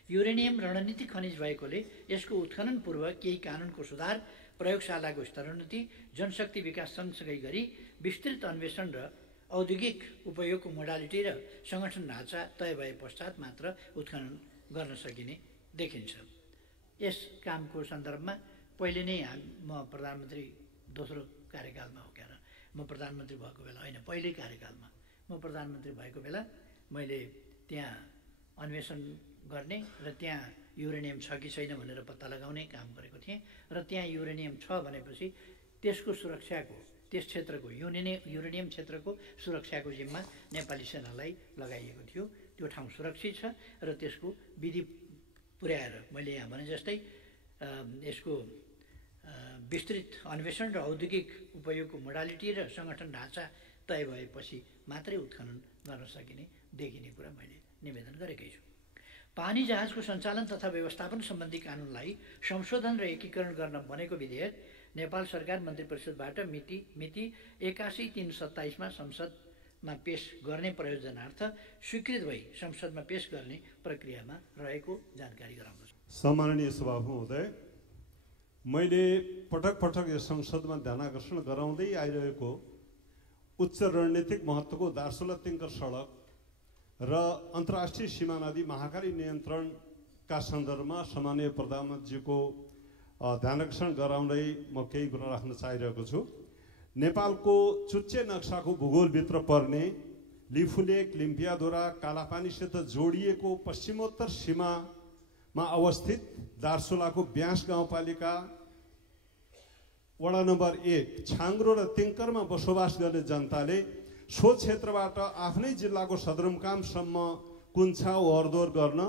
युरेनियम रणनीतिक खनिज भएकोले यसको उत्खनन पूर्व केही कानुनको सुधार, प्रयोगशालाको स्तरोन्नति, जनशक्ति विकास सँगसँगै गरी विस्तृत अन्वेषण र औद्योगिक उपयोगको मोडालिटी र संगठन ढाँचा तय भए पश्चात मात्र उत्खनन गर्न सकिने देखिन्छ। यस कामको सन्दर्भमा पहिले नै म प्रधानमन्त्री दोस्रो कार्यकालमा हो क्या म प्रधानमन्त्री भएको बेला होइन, पहिल्यै कार्यकालमा म प्रधानमन्त्री भएको बेला मैले त्यहाँ अन्वेषण गर्ने र त्यहाँ युरेनियम छ कि छैन भनेर पत्ता लगाउने काम गरेको थिएँ र त्यहाँ युरेनियम छ भनेपछि त्यसको सुरक्षाको, त्यस क्षेत्रको युरेनियम क्षेत्रको सुरक्षाको जिम्मा नेपाली सेनालाई लगाइएको थियो। त्यो ठाउँ सुरक्षित छ र त्यसको विधि पुर्याएर मैले यहाँ भने जस्तै यसको विस्तृत अन्वेषण र औद्योगिक उपयोगको मोडालिटी र संगठन ढाँचा तय भएपछि मात्रै उत्खनन गर्न सकिने देखिने कुरा मैले निवेदन गरेकै छु। पानी जहाजको सञ्चालन तथा व्यवस्थापन सम्बन्धी कानुनलाई संशोधन र एकीकरण गर्न बनेको विधेयक नेपाल सरकार मन्त्री परिषदबाट मिति 81/3/27 संसदमा पेश गर्ने प्रयोजनार्थ स्वीकृत भई संसदमा पेश गर्ने प्रक्रियामा रहेको जानकारी गराउँदछु। सम्माननीय सभामुख महोदय, मैले पटक पटक यस संसदमा ध्यानाकर्षण गराउँदै आइरहेको उच्च रणनीतिक महत्त्वको दार्चुला तिङ्कर सडक र अन्तर्राष्ट्रिय सीमा नदी महाकाली नियन्त्रणका सन्दर्भमा सम्माननीय प्रधानमन्त्रीको ध्यानाकर्षण गराउँदै म केही कुरा राख्न चाहिरहेको छु। नेपालको चुच्चे नक्साको भूगोलभित्र पर्ने लिफुलेक, लिम्पियाधुरा, कालापानीसित जोडिएको पश्चिमोत्तर सीमामा अवस्थित दार्चुलाको ब्यास गाउँपालिका वडा नम्बर 1 छाङ्ग्रो र तिङ्करमा बसोबास गर्ने जनताले सो क्षेत्रबाट आफ्नै जिल्लाको सदरमुकामसम्म कुन्छा ओहोरदोहोर गर्न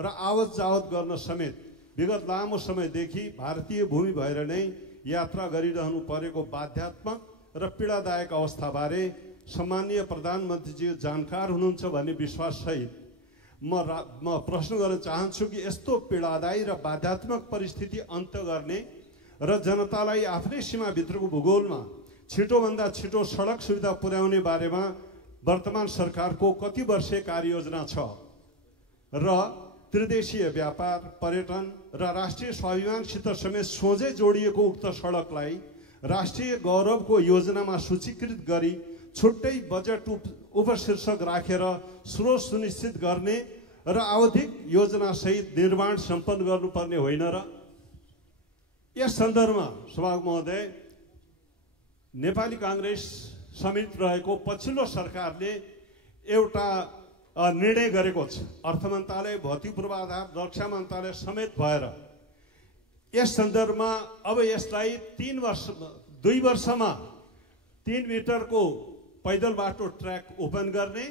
र आवत जावत गर्न समेत विगत लामो समयदेखि भारतीय भूमि भएर नै यात्रा गरिरहनु परेको बाध्यात्मक र पीडादायक अवस्थाबारे सम्माननीय प्रधानमन्त्रीजी जानकार हुनुहुन्छ भन्ने विश्वाससहित म प्रश्न गर्न चाहन्छु कि यस्तो पीडादायी र बाध्यात्मक परिस्थिति अन्त्य गर्ने र जनतालाई आफ्नै सीमाभित्रको भूगोलमा छिटोभन्दा छिटो सडक सुविधा पुर्याउने बारेमा वर्तमान सरकारको कति वर्षीय कार्ययोजना छ र त्रिदेशीय व्यापार, पर्यटन र राष्ट्रिय स्वाभिमानसित समेत सोझै जोडिएको उक्त सडकलाई राष्ट्रिय गौरवको योजनामा सूचीकृत गरी छुट्टै बजेट उपशीर्षक राखेर स्रोत सुनिश्चित गर्ने र आवधिक योजनासहित निर्माण सम्पन्न गर्नुपर्ने होइन र? यस सन्दर्भमा सभामुख महोदय, नेपाली काङ्ग्रेस समेत रहेको पछिल्लो सरकारले एउटा निर्णय गरेको छ। अर्थ मन्त्रालय, भौतिक पूर्वाधार, रक्षा मन्त्रालय समेत भएर यस सन्दर्भमा अब यसलाई 2 वर्षमा 3 मिटरको पैदल बाटो ट्र्याक ओपन गर्ने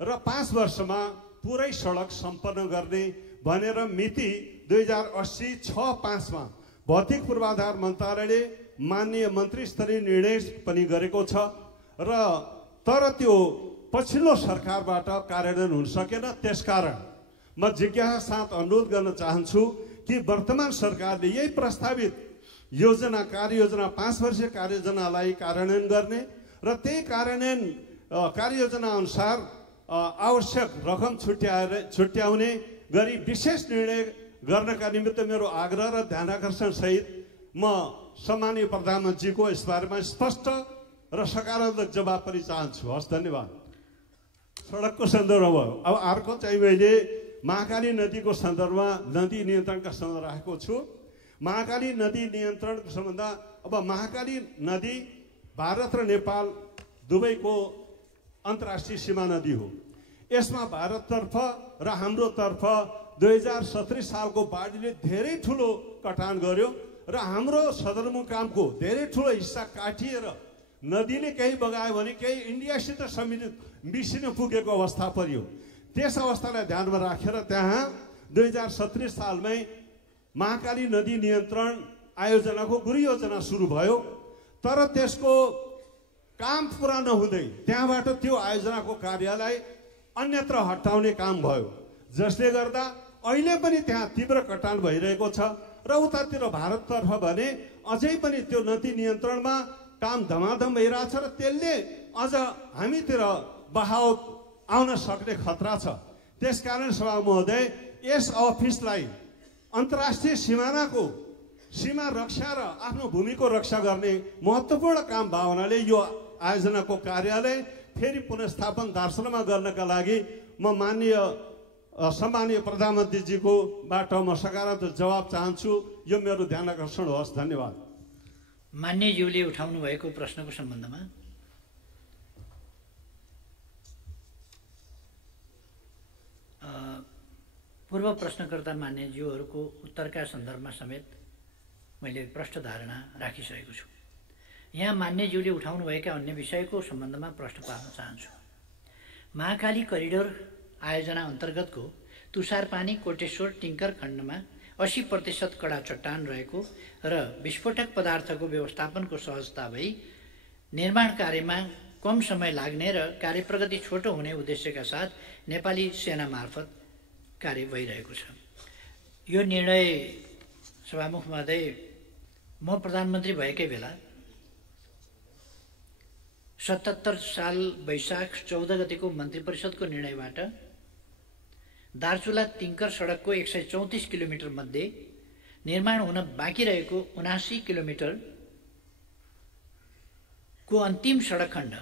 र 5 वर्षमा पुरै सडक सम्पन्न गर्ने भनेर मिति 2080-6/5 भौतिक पूर्वाधार मन्त्रालयले माननीय मन्त्री स्तरीय निर्णय पनि गरेको छ र तर त्यो पछिल्लो सरकारबाट कार्यान्वयन हुन सकेन। त्यसकारण म जिज्ञासा साथ अनुरोध गर्न चाहन्छु कि वर्तमान सरकारले यही प्रस्तावित योजना, कार्ययोजना, 5 वर्षीय कार्ययोजनालाई कार्यान्वयन गर्ने र त्यही कार्यान्वयन कार्ययोजना अनुसार आवश्यक रकम छुट्याउने गरी विशेष निर्णय गर्नका निमित्त मेरो आग्रह र ध्यानाकर्षण सहित म सम्माननीय प्रधानमन्त्रीको यस बारेमा स्पष्ट र सकारात्मक जवाब पनि चाहन्छु। हस्, धन्यवाद। सडकको सन्दर्भमा अब अर्को चाहिँ मैले महाकाली नदीको सन्दर्भमा नदी नियन्त्रणका सन्दर्भ राखेको छु। महाकाली नदी नियन्त्रणको सम्बन्धमा अब महाकाली नदी भारत र नेपाल दुवैको अन्तर्राष्ट्रिय सीमा नदी हो। यसमा भारततर्फ र हाम्रो तर्फ 2017 सालको बाढीले धेरै ठुलो कटान गर्यो र हाम्रो सदरमुकामको धेरै ठुलो हिस्सा काटिएर नदीले केही बगायो भने केही इन्डियासित मिसिन पुगेको अवस्था पर्यो। त्यस अवस्थालाई ध्यानमा राखेर त्यहाँ 2017 सालमै महाकाली नदी नियन्त्रण आयोजनाको गृह योजना सुरु भयो, तर त्यसको काम पुरा नहुँदै त्यहाँबाट त्यो आयोजनाको कार्यलाई अन्यत्र हटाउने काम भयो, जसले गर्दा अहिले पनि त्यहाँ तीव्र कटान भइरहेको छ र उतातिर भारततर्फ भने अझै पनि त्यो नदी नियन्त्रणमा काम धमाधम भइरहेछ र त्यसले अझ हामीतिर बहाव आउन सक्ने खतरा छ। त्यसकारण सभा महोदय, यस अफिसलाई अन्तर्राष्ट्रिय सीमा रक्षा र आफ्नो भूमिको रक्षा गर्ने महत्त्वपूर्ण काम भावनाले यो आयोजनाको कार्यालय फेरि पुनर्स्थापन दार्चुलामा गर्नका लागि म सम्माननीय प्रधानमन्त्रीजीको बाट म सकारात्मक जवाब चाहन्छु। यो मेरो ध्यान आकर्षण होस्। धन्यवाद। मान्यज्यूले उठाउनु भएको प्रश्नको सम्बन्धमा पूर्व प्रश्नकर्ता मान्यज्यूहरूको उत्तरका सन्दर्भमा समेत मैले प्रष्ट धारणा राखिसकेको छु। यहाँ मान्यज्यूले उठाउनुभएका अन्य विषयको सम्बन्धमा प्रश्न पार्न चाहन्छु। महाकाली करिडोर आयोजना अन्तर्गतको तुषारपानी कोटेश्वर टिङ्कर खण्डमा 80% कडा चट्टान रहेको र विस्फोटक पदार्थको व्यवस्थापनको सहजता भई निर्माण कार्यमा कम समय लाग्ने र कार्यप्रगति छोटो हुने उद्देश्यका साथ नेपाली सेना मार्फत कार्य भइरहेको छ। यो निर्णय सभामुख महोदय, म प्रधानमन्त्री भएकै बेला 77 साल वैशाख 14 गतेको मन्त्री परिषदको निर्णयबाट दार्चुला तिङ्कर सडकको 134 किलोमिटर मध्ये निर्माण हुन बाँकी रहेको 79 किलोमिटर को अन्तिम सडक खण्ड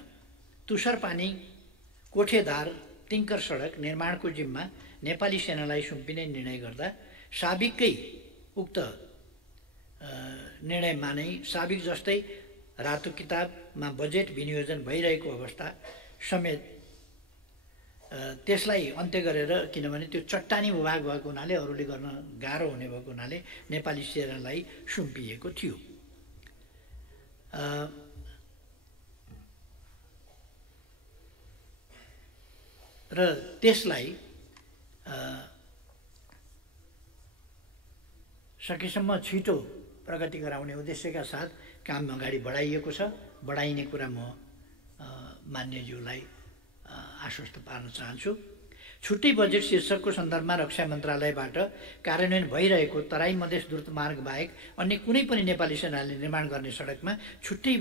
तुषारपानी कोठेधार तिङ्कर सडक निर्माणको जिम्मा नेपाली सेनालाई सुम्पिने निर्णय गर्दा साबिककै उक्त निर्णयमा नै साबिक जस्तै रातो किताबमा बजेट विनियोजन भइरहेको अवस्था समेत त्यसलाई अन्त्य गरेर, किनभने त्यो चट्टानी भूभाग भएको हुनाले अरूले गर्न गाह्रो हुने भएको हुनाले नेपाली सेनालाई सुम्पिएको थियो। र त्यसलाई सकेसम्म छिटो प्रगति गराउने उद्देश्यका साथ काम अगाडि बढाइएको छ। बढाइने कुरा म मान्यज्यूलाई आश्वस्त पार्न चाहन्छु। छुट्टै बजेट शीर्षकको सन्दर्भमा रक्षा मन्त्रालयबाट कार्यान्वयन भइरहेको तराई मधेस द्रुत मार्ग बाहेक अन्य कुनै पनि नेपाली सेनाले निर्माण गर्ने सडकमा छुट्टै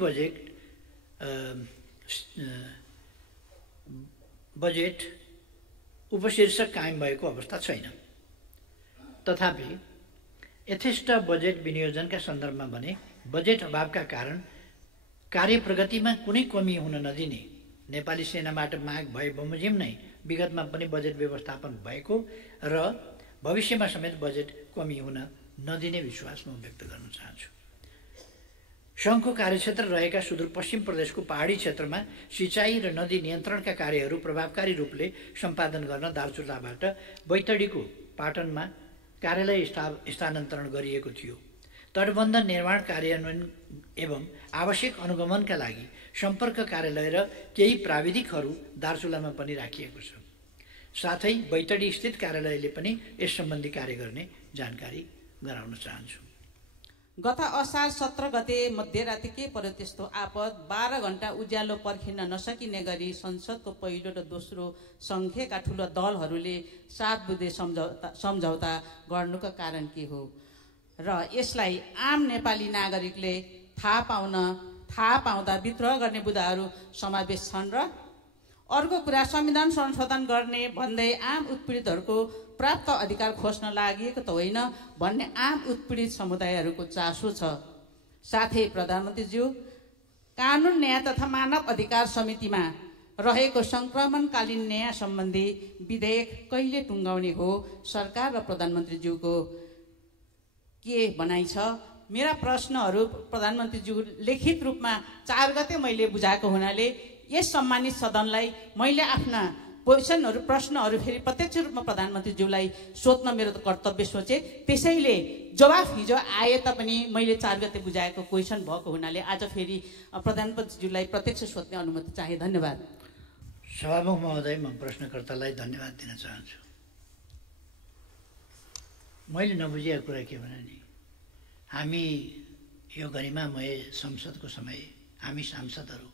बजेट उपशीर्षक कायम भएको अवस्था छैन। तथापि यथेष्ट बजेट विनियोजनका सन्दर्भमा भने बजेट अभावका कारण कार्य प्रगतिमा कुनै कमी हुन नदिने नेपाली सेनाबाट माग भए बमोजिम नै विगतमा पनि बजेट व्यवस्थापन भएको र भविष्यमा समेत बजेट कमी हुन नदिने विश्वास म व्यक्त गर्न चाहन्छु। सङ्घको कार्यक्षेत्र रहेका सुदूरपश्चिम प्रदेशको पहाडी क्षेत्रमा सिँचाइ र नदी नियन्त्रणका कार्यहरू प्रभावकारी रूपले सम्पादन गर्न दार्चुलाबाट बैतडीको पाटनमा कार्यालय स्थानान्तरण गरिएको थियो। तटबन्ध निर्माण कार्यान्वयन एवं आवश्यक अनुगमनका लागि सम्पर्क कार्यालय र केही प्राविधिकहरू दार्चुलामा पनि राखिएको छ। साथै बैतडी स्थित कार्यालयले पनि यस सम्बन्धी कार्य गर्ने जानकारी गराउन चाहन्छु। गत असार 17 गते मध्यराति के पर्यो त्यस्तो आपद 12 घण्टा उज्यालो पर्खिन नसकिने गरी संसदको पहिलो र दोस्रो सङ्ख्याका ठुला दलहरूले 7 बुँदे सम्झौता गर्नुको कारण के हो र यसलाई आम नेपाली नागरिकले थाहा पाउँदा विद्रोह गर्ने बुदाहरू समावेश छन् र अर्को कुरा संविधान संशोधन गर्ने भन्दै आम उत्पीडितहरूको प्राप्त अधिकार खोज्न लागि त होइन भन्ने आम उत्पीडित समुदायहरूको चासो छ। साथै प्रधानमन्त्रीज्यू, कानुन न्याय तथा मानव अधिकार समितिमा रहेको संक्रमणकालीन न्याय सम्बन्धी विधेयक कहिले टुङ्गाउने हो? सरकार र प्रधानमन्त्रीज्यूको के भनाइ छ? मेरा प्रश्नहरू प्रधानमन्त्रीज्यू लिखित रूपमा 4 गते मैले बुझाएको हुनाले यस सम्मानित सदनलाई मैले आफ्ना प्रश्नहरू फेरि प्रत्यक्ष रूपमा प्रधानमन्त्रीज्यूलाई सोध्न मेरो त कर्तव्य सोचे। त्यसैले जवाफ हिजो आए तापनि मैले 4 गते बुझाएको क्वेसन भएको हुनाले आज फेरि प्रधानमन्त्रीज्यूलाई प्रत्यक्ष सोध्ने अनुमति चाहे। धन्यवाद। सभामुख महोदय, म प्रश्नकर्तालाई धन्यवाद दिन चाहन्छु। मैले नबुझेको कुरा के भने नि, हामी यो गरिमामय संसदको समय हामी सांसदहरू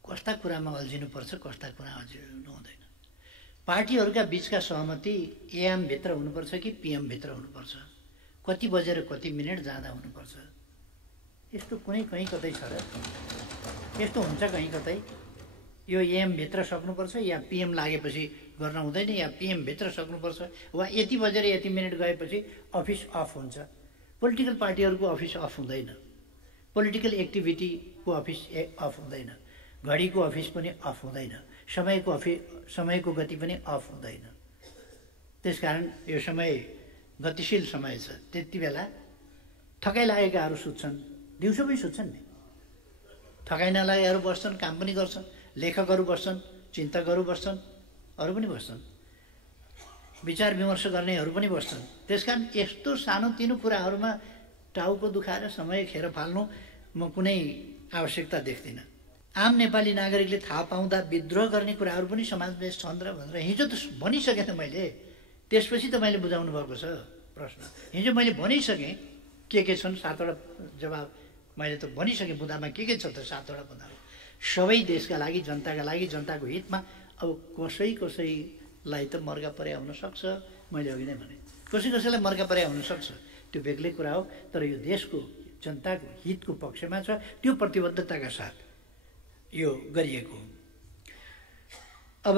कस्ता कुरामा अल्झिनुपर्छ, कस्ता कुरा अल्झिनु हुँदैन। पार्टीहरूका बिचका सहमति एएमभित्र हुनुपर्छ कि पिएमभित्र हुनुपर्छ, कति बजेर कति मिनट जाँदा हुनुपर्छ, यस्तो कुनै कहीँ कतै छ र? यस्तो हुन्छ कहीँ कतै? यो एएमभित्र सक्नुपर्छ या पिएम लागेपछि गर्न हुँदैन, या पिएमभित्र सक्नुपर्छ, वा यति बजेर यति मिनट गएपछि अफिस अफ हुन्छ। पोलिटिकल पार्टीहरूको अफिस अफ हुँदैन, पोलिटिकल एक्टिभिटीको अफिस अफ हुँदैन, घडीको अफिस पनि अफ हुँदैन, समयको गति पनि अफ हुँदैन। त्यसकारण यो समय गतिशील समय छ। त्यति बेला थकाइ लागेकाहरू सुत्छन्, दिउँसो पनि सुत्छन् नि, थकाइ नलागेकाहरू बस्छन्, काम पनि गर्छन्, लेखकहरू बस्छन्, चिन्तकहरू बस्छन्, अरू पनि बस्छन्, विचार विमर्श गर्नेहरू पनि बस्छन्। त्यसकारण यस्तो सानोतिनो कुराहरूमा टाउको दुखाएर समय खेर फाल्नु म कुनै आवश्यकता देख्दिनँ। आम नेपाली नागरिकले थाहा पाउँदा विद्रोह गर्ने कुराहरू पनि समाजमा छन् र भनेर हिजो त भनिसकेँ त मैले, त्यसपछि त मैले बुझाउनु भएको छ प्रश्न। हिजो मैले भनिसकेँ के छन्, 7वटा जवाब मैले त भनिसकेँ। बुँदामा के छ त 7वटा बुँदामा? सबै देशका लागि, जनताका लागि, जनताको हितमा। अब कसैलाई त मर्का परे हुन सक्छ, मैले अघि नै भने, कसैलाई मर्का परे हुन सक्छ, त्यो बेग्लै कुरा हो। तर यो देशको जनताको हितको पक्षमा छ, त्यो प्रतिबद्धताका साथ यो गरिएको। अब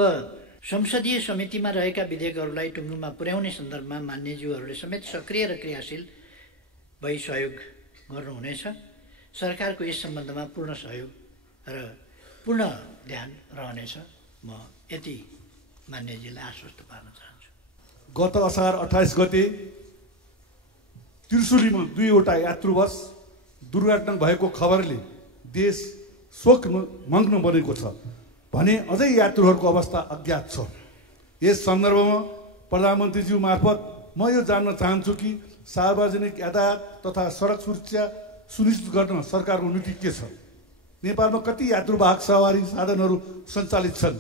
संसदीय समितिमा रहेका विधेयकहरूलाई टुङ्गोमा पुर्याउने सन्दर्भमा मान्यज्यूहरूले समेत सक्रिय र क्रियाशील भई सहयोग गर्नुहुनेछ। सरकारको यस सम्बन्धमा पूर्ण सहयोग र पूर्ण ध्यान रहनेछ। म यति मान्यजीलाई आश्वस्त पार्न चाहन्छु। गत असार 28 गते त्रिशुलीमा 2वटा यात्रु बस दुर्घटना भएको खबरले देश शोकमग्न बनेको छ भने अझै यात्रुहरूको अवस्था अज्ञात छ। यस सन्दर्भमा प्रधानमन्त्रीज्यू मार्फत म यो जान्न चाहन्छु कि सार्वजनिक यातायात तथा सडक सुरक्षा सुनिश्चित गर्न सरकारको नीति के छ? नेपालमा कति यात्रुवाहक सवारी साधनहरू सञ्चालित छन्?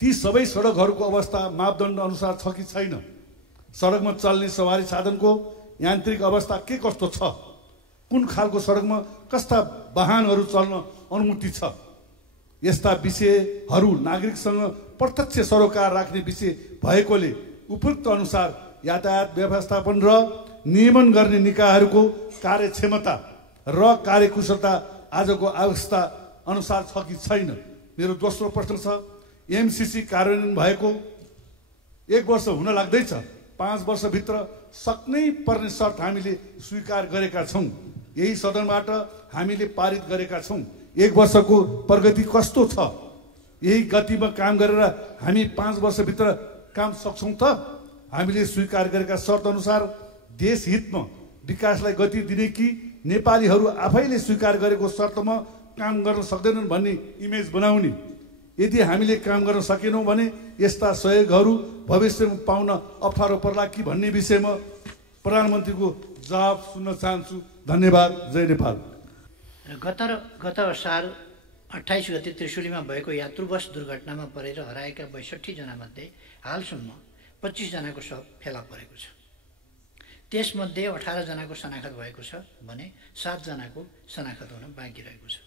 ती सबै सडकहरूको अवस्था मापदण्ड अनुसार छ कि छैन? सडकमा चल्ने सवारी साधनको यान्त्रिक अवस्था के कस्तो छ? कुन खालको सडकमा कस्ता वाहनहरू चल्न अनुमति छ? यस्ता विषयहरू नागरिकसँग प्रत्यक्ष सरोकार राख्ने विषय भएकोले उपयुक्त अनुसार यातायात व्यवस्थापन र नियमन गर्ने निकायहरूको कार्यक्षमता र कार्यकुशलता आजको अवस्था अनुसार छ कि छैन? मेरो दोस्रो प्रश्न छ, एमसिसी कार्यान्वयन भएको 1 वर्ष हुन लाग्दैछ। 5 वर्षभित्र सक्नै पर्ने शर्त हामीले स्वीकार गरेका छौँ, यही सदनबाट हामीले पारित गरेका छौँ। 1 वर्षको प्रगति कस्तो छ? यही गतिमा काम गरेर हामी 5 वर्षभित्र काम सक्छौँ त? हामीले स्वीकार गरेका शर्त अनुसार देश हितमा विकासलाई गति दिने कि नेपालीहरू आफैले स्वीकार गरेको शर्तमा काम गर्न सक्दैनन् भन्ने इमेज बनाउने? यदि हामीले काम गर्न सकेनौँ भने यस्ता सहयोगहरू भविष्यमा पाउन अप्ठ्यारो पर्ला कि भन्ने विषयमा प्रधानमन्त्रीको जवाब सुन्न चाहन्छु। धन्यवाद। जय नेपाल। गत असार 28 गते त्रिशुलीमा भएको यात्रु बस दुर्घटनामा परेर हराएका 62 जनामध्ये हालसम्म 25 जनाको शव फेला परेको छ। त्यसमध्ये 18 जनाको शनाखत भएको छ भने 7 जनाको शनाखत हुन बाँकी रहेको छ।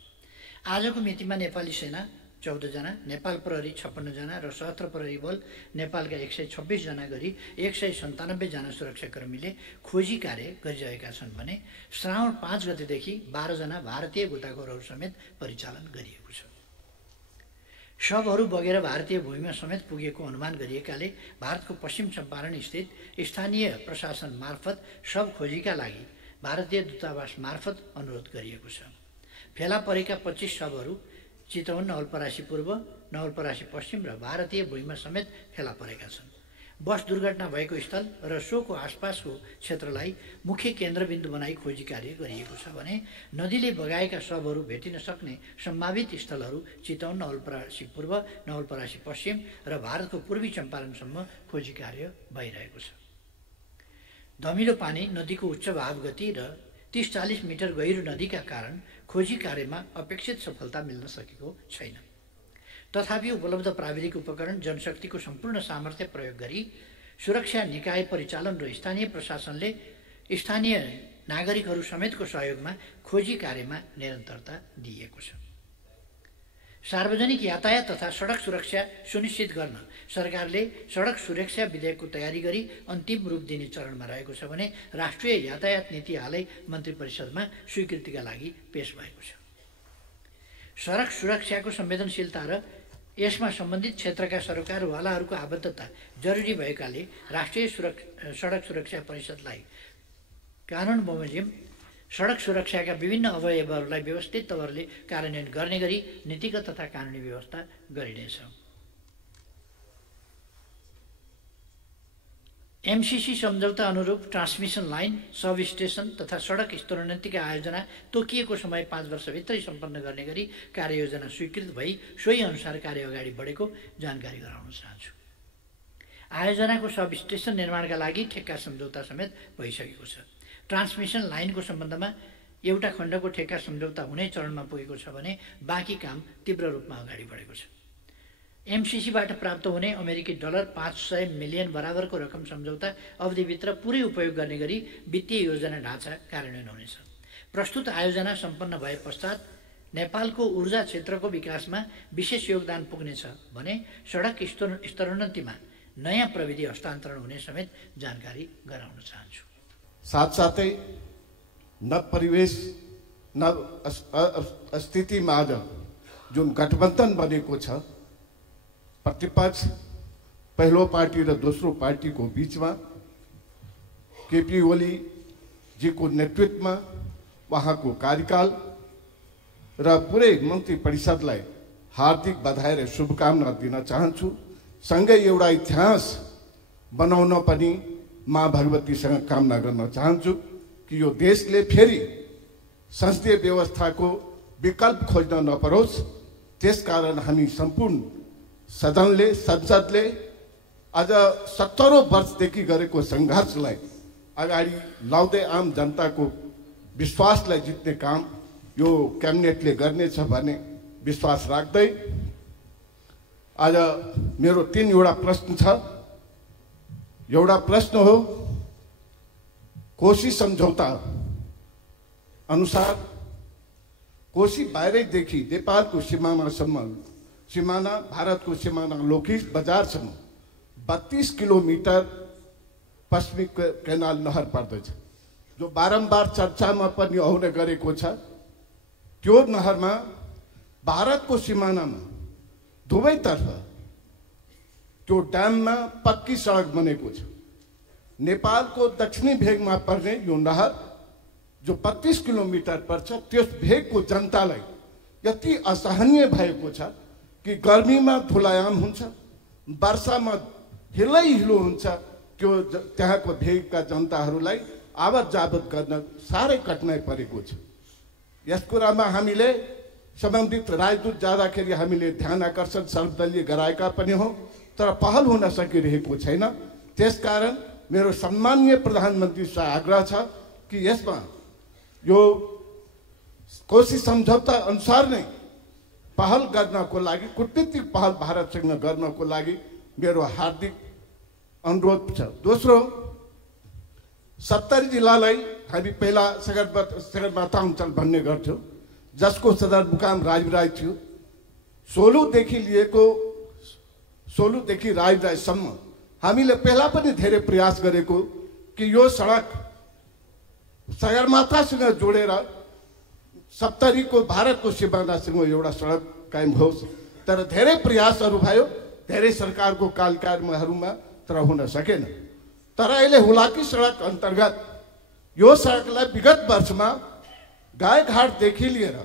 आजको मितिमा नेपाली सेना 14 जना, नेपाल प्रहरी 56 जना र सशस्त्र प्रहरी बल नेपालका 126 जना गरी 197 जना सुरक्षाकर्मीले खोजी कार्य गरिरहेका छन् भने श्रावण 5 गतेदेखि 12 जना भारतीय गोताखोरहरू समेत परिचालन गरिएको छ। शवहरू बगेर भारतीय भूमिमा समेत पुगेको अनुमान गरिएकाले भारतको पश्चिम चम्पारण स्थित स्थानीय प्रशासन मार्फत शव खोजीका लागि भारतीय दूतावास मार्फत अनुरोध गरिएको छ। फेला परेका 25 शवहरू चितवन, नवलपरासी पूर्व, नवलपरासी पश्चिम र भारतीय भूमिमा समेत फेला परेका छन्। बस दुर्घटना भएको स्थल र सोको आसपासको क्षेत्रलाई मुख्य केन्द्रबिन्दु बनाई खोजी कार्य गरिएको छ भने नदीले बगाएका शवहरू भेटिन सक्ने सम्भावित स्थलहरू चितवन, नवलपरासी पूर्व, नवलपरासी पश्चिम र भारतको पूर्वी चम्पारणसम्म खोजी कार्य भइरहेको छ। धमिलो पानी, नदीको उच्च भाव गति र 30-40 मिटर गहिरो नदीका कारण खोजी कार्यमा अपेक्षित सफलता मिल्न सकेको छैन। तथापि उपलब्ध प्राविधिक उपकरण, जनशक्तिको सम्पूर्ण सामर्थ्य प्रयोग गरी सुरक्षा निकाय परिचालन र स्थानीय प्रशासनले स्थानीय नागरिकहरू समेतको सहयोगमा खोजी कार्यमा निरन्तरता दिएको छ। सार्वजनिक यातायात तथा सडक सुरक्षा सुनिश्चित गर्न सरकारले सडक सुरक्षा विधेयकको तयारी गरी अन्तिम रूप दिने चरणमा रहेको छ भने राष्ट्रिय यातायात नीति हालै मन्त्री परिषदमा स्वीकृतिका लागि पेश भएको छ। सडक सुरक्षाको संवेदनशीलता र यसमा सम्बन्धित क्षेत्रका सरकारवालाहरूको आबद्धता जरुरी भएकाले राष्ट्रिय सडक सुरक्षा परिषदलाई कानुन बमोजिम सडक सुरक्षाका विभिन्न अवयवहरूलाई व्यवस्थित तवरले कार्यान्वयन गर्ने गरी नीतिगत तथा कानुनी व्यवस्था गरिनेछ। एमसीसी सम्झौता अनुरूप ट्रान्समिसन लाइन, सब स्टेशन तथा सडक स्तरोन्नतिका आयोजना तोकिएको समय 5 वर्षभित्रै सम्पन्न गर्ने गरी कार्ययोजना स्वीकृत भई सोही अनुसार कार्य अगाडि बढेको जानकारी गराउन चाहन्छु। आयोजनाको सब स्टेशन निर्माणका लागि ठेक्का सम्झौता समेत भइसकेको छ। ट्रान्समिसन लाइनको सम्बन्धमा एउटा खण्डको ठेक्का सम्झौता हुने चरणमा पुगेको छ भने बाँकी काम तीव्र रूपमा अगाडि बढेको छ। एमसीसीबाट प्राप्त हुने अमेरिकी डलर 500 मिलियन बराबरको रकम सम्झौता अवधिभित्र पुरै उपयोग गर्ने गरी वित्तीय योजना ढाँचा कार्यान्वयन हुनेछ। प्रस्तुत आयोजना सम्पन्न भए पश्चात नेपालको ऊर्जा क्षेत्रको विकासमा विशेष योगदान पुग्नेछ भने सडक स्तरोन्नतिमा नयाँ प्रविधि हस्तान्तरण हुने समेत जानकारी गराउन चाहन्छु। साथसाथै न परिवेश न स्थितिमा आज जुन गठबन्धन बनेको छ प्रतिपक्ष पहिलो पार्टी र दोस्रो पार्टीको बीचमा केपी ओलीजीको नेतृत्वमा उहाँको कार्यकाल र पुरै मन्त्री परिषदलाई हार्दिक बधाई र शुभकामना दिन चाहन्छु। सँगै एउटा इतिहास बनाउन पनि माँ भगवतीसँग कामना गर्न चाहन्छु कि यो देशले फेरि संसदीय व्यवस्थाको विकल्प खोज्न नपरोस्। त्यसकारण हामी सम्पूर्ण संसदले आज 70 वर्षदेखि गरेको सङ्घर्षलाई अगाडि लाउँदै आम जनताको विश्वासलाई जित्ने काम यो क्याबिनेटले गर्नेछ भन्ने विश्वास राख्दै आज मेरो 3वटा प्रश्न छ। एउटा प्रश्न हो कोशी सम्झौता अनुसार कोशी बाहिरैदेखि नेपालको सिमाना भारतको सिमाना लोकिस बजारसम्म 32 किलोमिटर पश्चिमी केनाल नहर पर्दछ, जो बारम्बार चर्चामा पनि आउने गरेको छ। त्यो नहरमा भारतको सिमानामा दुवैतर्फ त्यो ड्याममा पक्की सडक बनेको छ। नेपालको दक्षिणी भेगमा पर्ने यो नहर जो 32 किलोमिटर पर्छ त्यस भेगको जनतालाई यति असहनीय भएको छ कि गर्मीमा धुलायाम हुन्छ, वर्षामा हिलो हुन्छ। त्यो त्यहाँको भेगका जनताहरूलाई आवत जावत गर्न साह्रै कठिनाइ परेको छ। यस कुरामा हामीले सम्बन्धित राजदूत जाँदाखेरि हामीले ध्यान आकर्षण सर्वदलीय गराएका पनि हौँ, तर पहल हुन सकिरहेको छैन। त्यसकारण मेरो सम्माननीय प्रधानमन्त्रीसँग आग्रह छ कि यसमा यो कोशी सम्झौता अनुसार नै पहल गर्नको लागि, कूटनीतिक पहल भारतसँग गर्नको लागि मेरो हार्दिक अनुरोध छ। दोस्रो, 70 जिल्लालाई हामी पहिला सगरमाथा अञ्चल भन्ने गर्थ्यौँ, जसको सदरमुकाम राजविराज थियो। सोलुदेखि राजविराजसम्म हामीले पहिला पनि धेरै प्रयास गरेको कि यो सडक सगरमाथासँग जोडेर 70 को भारतको सिमानासँग एउटा सडक कायम होस्। तर धेरै प्रयासहरू भयो, धेरै सरकारको कार्यकालमा, तर हुन सकेन। तर अहिले हुलाकी सडक अन्तर्गत यो सडकलाई विगत वर्षमा गाईघाटदेखि लिएर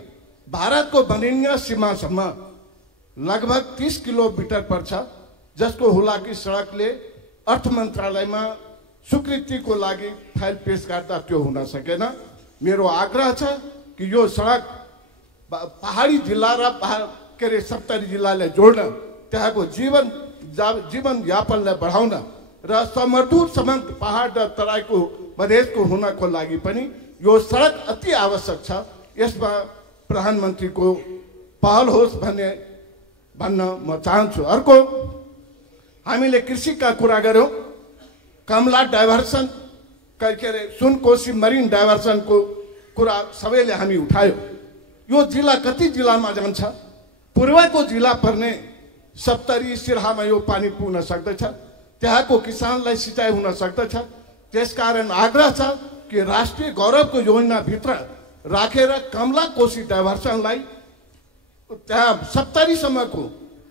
भारतको बनिनिया सीमासम्म लगभग 30 किलोमिटर पर्छ, जसको हुलाकी सडकले अर्थ मन्त्रालयमा स्वीकृतिको लागि फाइल पेश गर्दा त्यो हुन सकेन। मेरो आग्रह छ कि यो सडक पहाडी जिल्ला र 70 जिल्लालाई जोड्न, त्यहाँको जीवनयापनलाई बढाउन र समदूर सम्बन्ध पहाड र तराईको मधेसको हुनको लागि पनि यो सडक अति आवश्यक छ। यसमा प्रधानमन्त्रीको पहल होस् भन्न म चाहन्छु। अर्को, हामीले कृषिका कुरा गर्यौँ। कमला डाइभर्सन के अरे सुनकोशी मरिन डाइभर्सनको कुरा सबैले हामी उठायो। यो जिल्ला कति जिल्लामा जान्छ? पूर्वको जिल्ला पर्ने सप्तरी सिरहामा यो पानी पुग्न सक्दछ, त्यहाँको किसानलाई सिँचाइ हुन सक्दछ। त्यसकारण आग्रह छ कि राष्ट्रिय गौरवको योजनाभित्र राखेर कमला कोशी डाइभर्सनलाई त्यहाँ 70सम्मको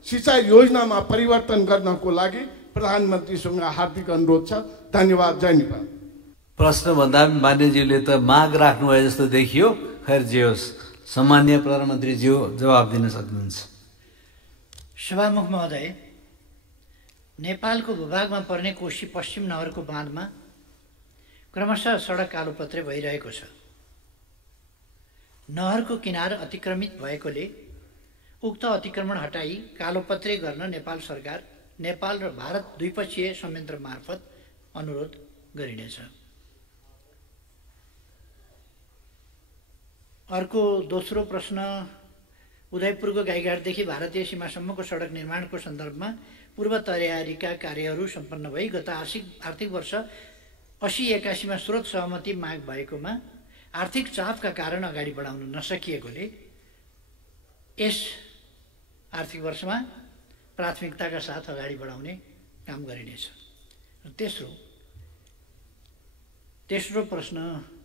सिँचाइ योजनामा परिवर्तन गर्नको लागि प्रधानमन्त्रीसँग हार्दिक अनुरोध छ। धन्यवाद। जय नेपाल। प्रश्न भन्दा पनि मान्यज्यूले त माग राख्नुभयो जस्तो देखियो। खैर जे होस्, सम्माननीय प्रधानमन्त्रीज्यू जवाब दिन सक्नुहुन्छ। सभामुख महोदय, नेपालको भूभागमा पर्ने कोशी पश्चिम नहरको बाँधमा क्रमशः सडक कालोपत्रे भइरहेको छ। नहरको किनार अतिक्रमित भएकोले उक्त अतिक्रमण हटाई कालोपत्रे गर्न नेपाल सरकार, नेपाल र भारत द्विपक्षीय संयन्त्र मार्फत अनुरोध गरिनेछ। अर्को दोस्रो प्रश्न, उदयपुरको गाईघाटदेखि भारतीय सीमासम्मको सडक निर्माणको सन्दर्भमा पूर्व तयारीका कार्यहरू सम्पन्न भई गत आर्थिक वर्ष 80-81 मा स्रोत सहमति माग भएकोमा आर्थिक चापका कारण अगाडि बढाउन नसकिएकोले यस आर्थिक वर्षमा प्राथमिकताका साथ अगाडि बढाउने काम गरिनेछ। तेस्रो प्रश्न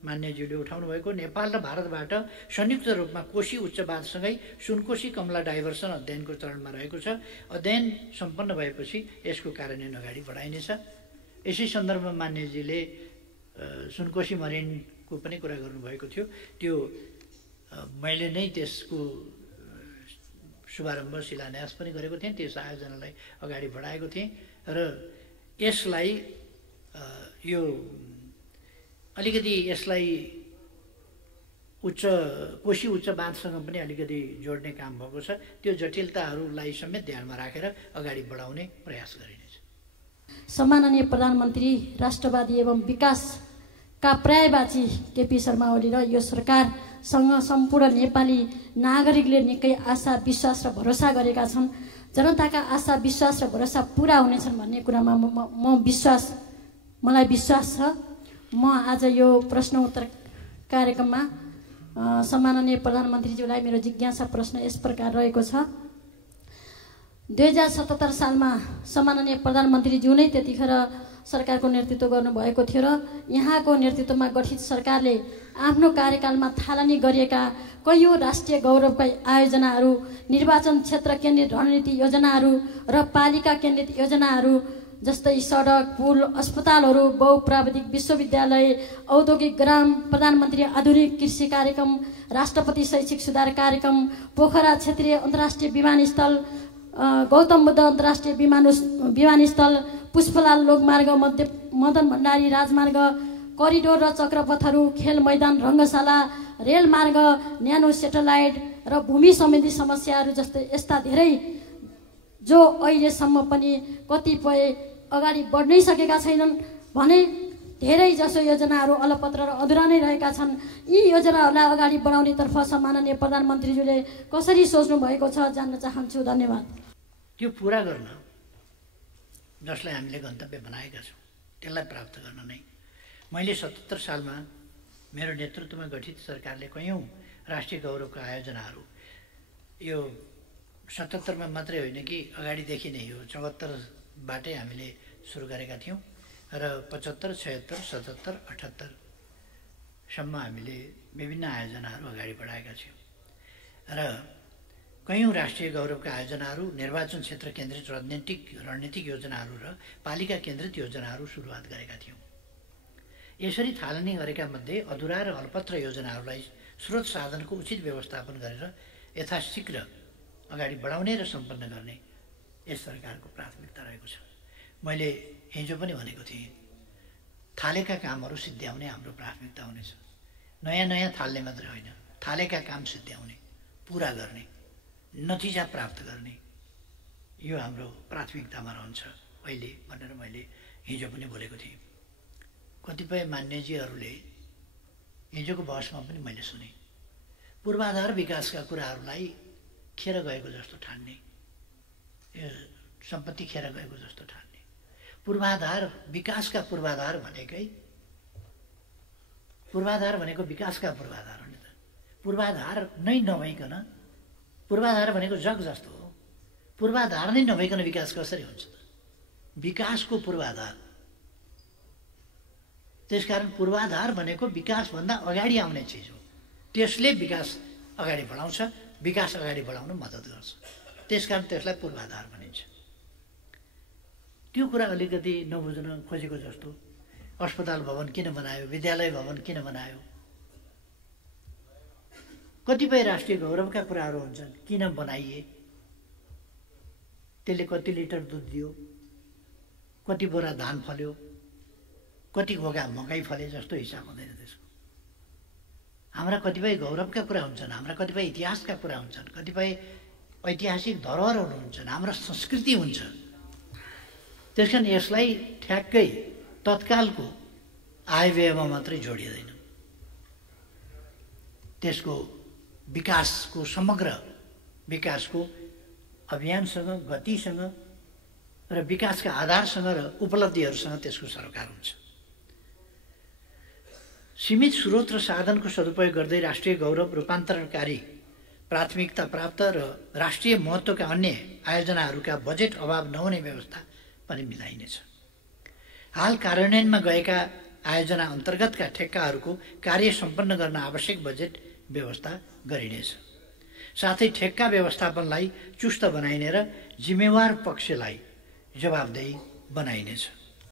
मान्यज्यूले उठाउनु भएको, नेपाल र भारतबाट संयुक्त रूपमा कोशी उच्च बाँधसँगै सुनकोशी कमला डाइभर्सन अध्ययनको चरणमा रहेको छ। अध्ययन सम्पन्न भएपछि यसको कार्यान्वयन अगाडि बढाइनेछ। यसै सन्दर्भमा मान्यजीले सुनकोशी मरिनको पनि कुरा गर्नुभएको थियो। त्यो मैले नै त्यसको शुभारम्भ शिलान्यास पनि गरेको थिएँ, त्यस आयोजनालाई अगाडि बढाएको थिएँ र यसलाई यो अलिकति यसलाई कोशी उच्च बाँधसँग पनि अलिकति जोड्ने काम भएको छ। त्यो जटिलताहरूलाई समेत ध्यानमा राखेर अगाडि बढाउने प्रयास गरिनेछ। सम्माननीय प्रधानमन्त्री, राष्ट्रवादी एवं विकासका पर्यायवाची केपी शर्मा ओली र यो सरकारसँग सम्पूर्ण नेपाली नागरिकले निकै आशा, विश्वास र भरोसा गरेका छन्। जनताका आशा, विश्वास र भरोसा पुरा हुनेछन् भन्ने कुरामा मलाई विश्वास छ। म आज यो प्रश्न उत्तर कार्यक्रममा सम्माननीय प्रधानमन्त्रीज्यूलाई मेरो जिज्ञासा प्रश्न यस प्रकार रहेको छ। 2077 सालमा सम्माननीय प्रधानमन्त्रीज्यू नै त्यतिखेर सरकारको नेतृत्व गर्नुभएको थियो र यहाँको नेतृत्वमा गठित सरकारले आफ्नो कार्यकालमा थालनी गरिएका कैयौँ राष्ट्रिय गौरवका आयोजनाहरू, निर्वाचन क्षेत्र केन्द्रित रणनीति योजनाहरू र पालिका केन्द्रित योजनाहरू जस्तै सडक, पुल, अस्पतालहरू, बहुप्राविधिक विश्वविद्यालय, औद्योगिक ग्राम, प्रधानमन्त्री आधुनिक कृषि कार्यक्रम, राष्ट्रपति शैक्षिक सुधार कार्यक्रम, पोखरा क्षेत्रीय अन्तर्राष्ट्रिय विमानस्थल, गौतम बुद्ध अन्तर्राष्ट्रिय विमानस्थल, पुष्पलाल लोकमार्ग, मदन भण्डारी राजमार्ग, करिडोर र चक्रपथहरू, खेल मैदान, रङ्गशाला, रेलमार्ग, न्यानो सेटेलाइट र भूमि सम्बन्धी समस्याहरू जस्तै यस्ता धेरै जो अहिलेसम्म पनि कतिपय अगाडि बढ्नै सकेका छैनन् भने धेरै जसो योजनाहरू अलपत्र र अधुरा नै रहेका छन्। यी योजनाहरूलाई अगाडि बढाउनेतर्फ सम्माननीय प्रधानमन्त्रीज्यूले कसरी सोच्नु भएको छ जान्न चाहन्छु। धन्यवाद। त्यो पुरा गर्न जसलाई हामीले गन्तव्य बनाएका छौँ त्यसलाई प्राप्त गर्न नै मैले 77 सालमा मेरो नेतृत्वमा गठित सरकारले कैयौँ राष्ट्रिय गौरवका आयोजनाहरू, यो 77 मा मात्रै होइन कि अगाडिदेखि नै हो, 74बाटै हामीले सुरु गरेका थियौँ र 75, 76, 77, 78 सम्म हामीले विभिन्न आयोजनाहरू अगाडि बढाएका छौँ र कैयौँ राष्ट्रिय गौरवका आयोजनाहरू, निर्वाचन क्षेत्र केन्द्रित रणनीतिक योजनाहरू र पालिका केन्द्रित योजनाहरू सुरुवात गरेका थियौँ। यसरी थालनी गरेका मध्ये अधुरा र अल्पत्र योजनाहरूलाई स्रोत साधनको उचित व्यवस्थापन गरेर यथाशीघ्र अगाडि बढाउने र सम्पन्न गर्ने यस सरकारको प्राथमिकता रहेको छ। मैले हिजो पनि भनेको थिएँ, थालेका कामहरू सिद्ध्याउने हाम्रो प्राथमिकता हुनेछ। नयाँ थाल्ने मात्रै होइन, थालेका काम सिद्ध्याउने, पुरा गर्ने, नतिजा प्राप्त गर्ने, यो हाम्रो प्राथमिकतामा रहन्छ अहिले भनेर मैले हिजो पनि बोलेको थिएँ। कतिपय मान्यजीहरूले हिजोको बहसमा पनि मैले सुने, पूर्वाधार विकासका कुराहरूलाई खेर गएको जस्तो ठान्ने, सम्पत्ति खेर गएको जस्तो ठान्ने, पूर्वाधार, विकासका पूर्वाधार भनेको विकासका पूर्वाधार हो नि त। पूर्वाधार नै नभइकन, पूर्वाधार भनेको जग जस्तो हो, पूर्वाधार नै नभइकन विकास कसरी हुन्छ त? विकासको पूर्वाधार। त्यसकारण पूर्वाधार भनेको विकासभन्दा अगाडि आउने चिज हो। त्यसले विकास अगाडि बढाउँछ, विकास अगाडि बढाउन मद्दत गर्छ। त्यसकारण त्यसलाई पूर्वाधार भनिन्छ। त्यो कुरा अलिकति नबुझ्न खोजेको जस्तो। अस्पताल भवन किन बनायो, विद्यालय भवन किन बनायो, कतिपय राष्ट्रिय गौरवका कुराहरू हुन्छन्, किन बनाइए, त्यसले कति लिटर दुध दियो, कति बोरा धान फल्यो, कति घोगा मकै फले जस्तो हिसाब हुँदैन त्यसको। हाम्रा कतिपय गौरवका कुरा हुन्छन्, हाम्रा कतिपय इतिहासका कुरा हुन्छन्, कतिपय ऐतिहासिक धरोहरहरू हुन्छन्, हाम्रो संस्कृति हुन्छ। त्यस कारण यसलाई ठ्याक्कै तत्कालको आयव्ययमा मात्रै जोडिँदैन। त्यसको विकासको समग्र विकासको अभियानसँग, गतिसँग र विकासका आधारसँग र उपलब्धिहरूसँग त्यसको सरोकार हुन्छ। सीमित स्रोत र साधनको सदुपयोग गर्दै राष्ट्रिय गौरव, रूपान्तरणकारी प्राथमिकता प्राप्त र राष्ट्रिय महत्त्वका अन्य आयोजनाहरूका बजेट अभाव नहुने व्यवस्था पनि मिलाइनेछ। हाल कार्यान्वयनमा गएका आयोजना अन्तर्गतका ठेक्काहरूको कार्य सम्पन्न गर्न आवश्यक बजेट व्यवस्था गरिनेछ। साथै ठेक्का व्यवस्थापनलाई चुस्त बनाइने र जिम्मेवार पक्षलाई जवाबदेही बनाइनेछ।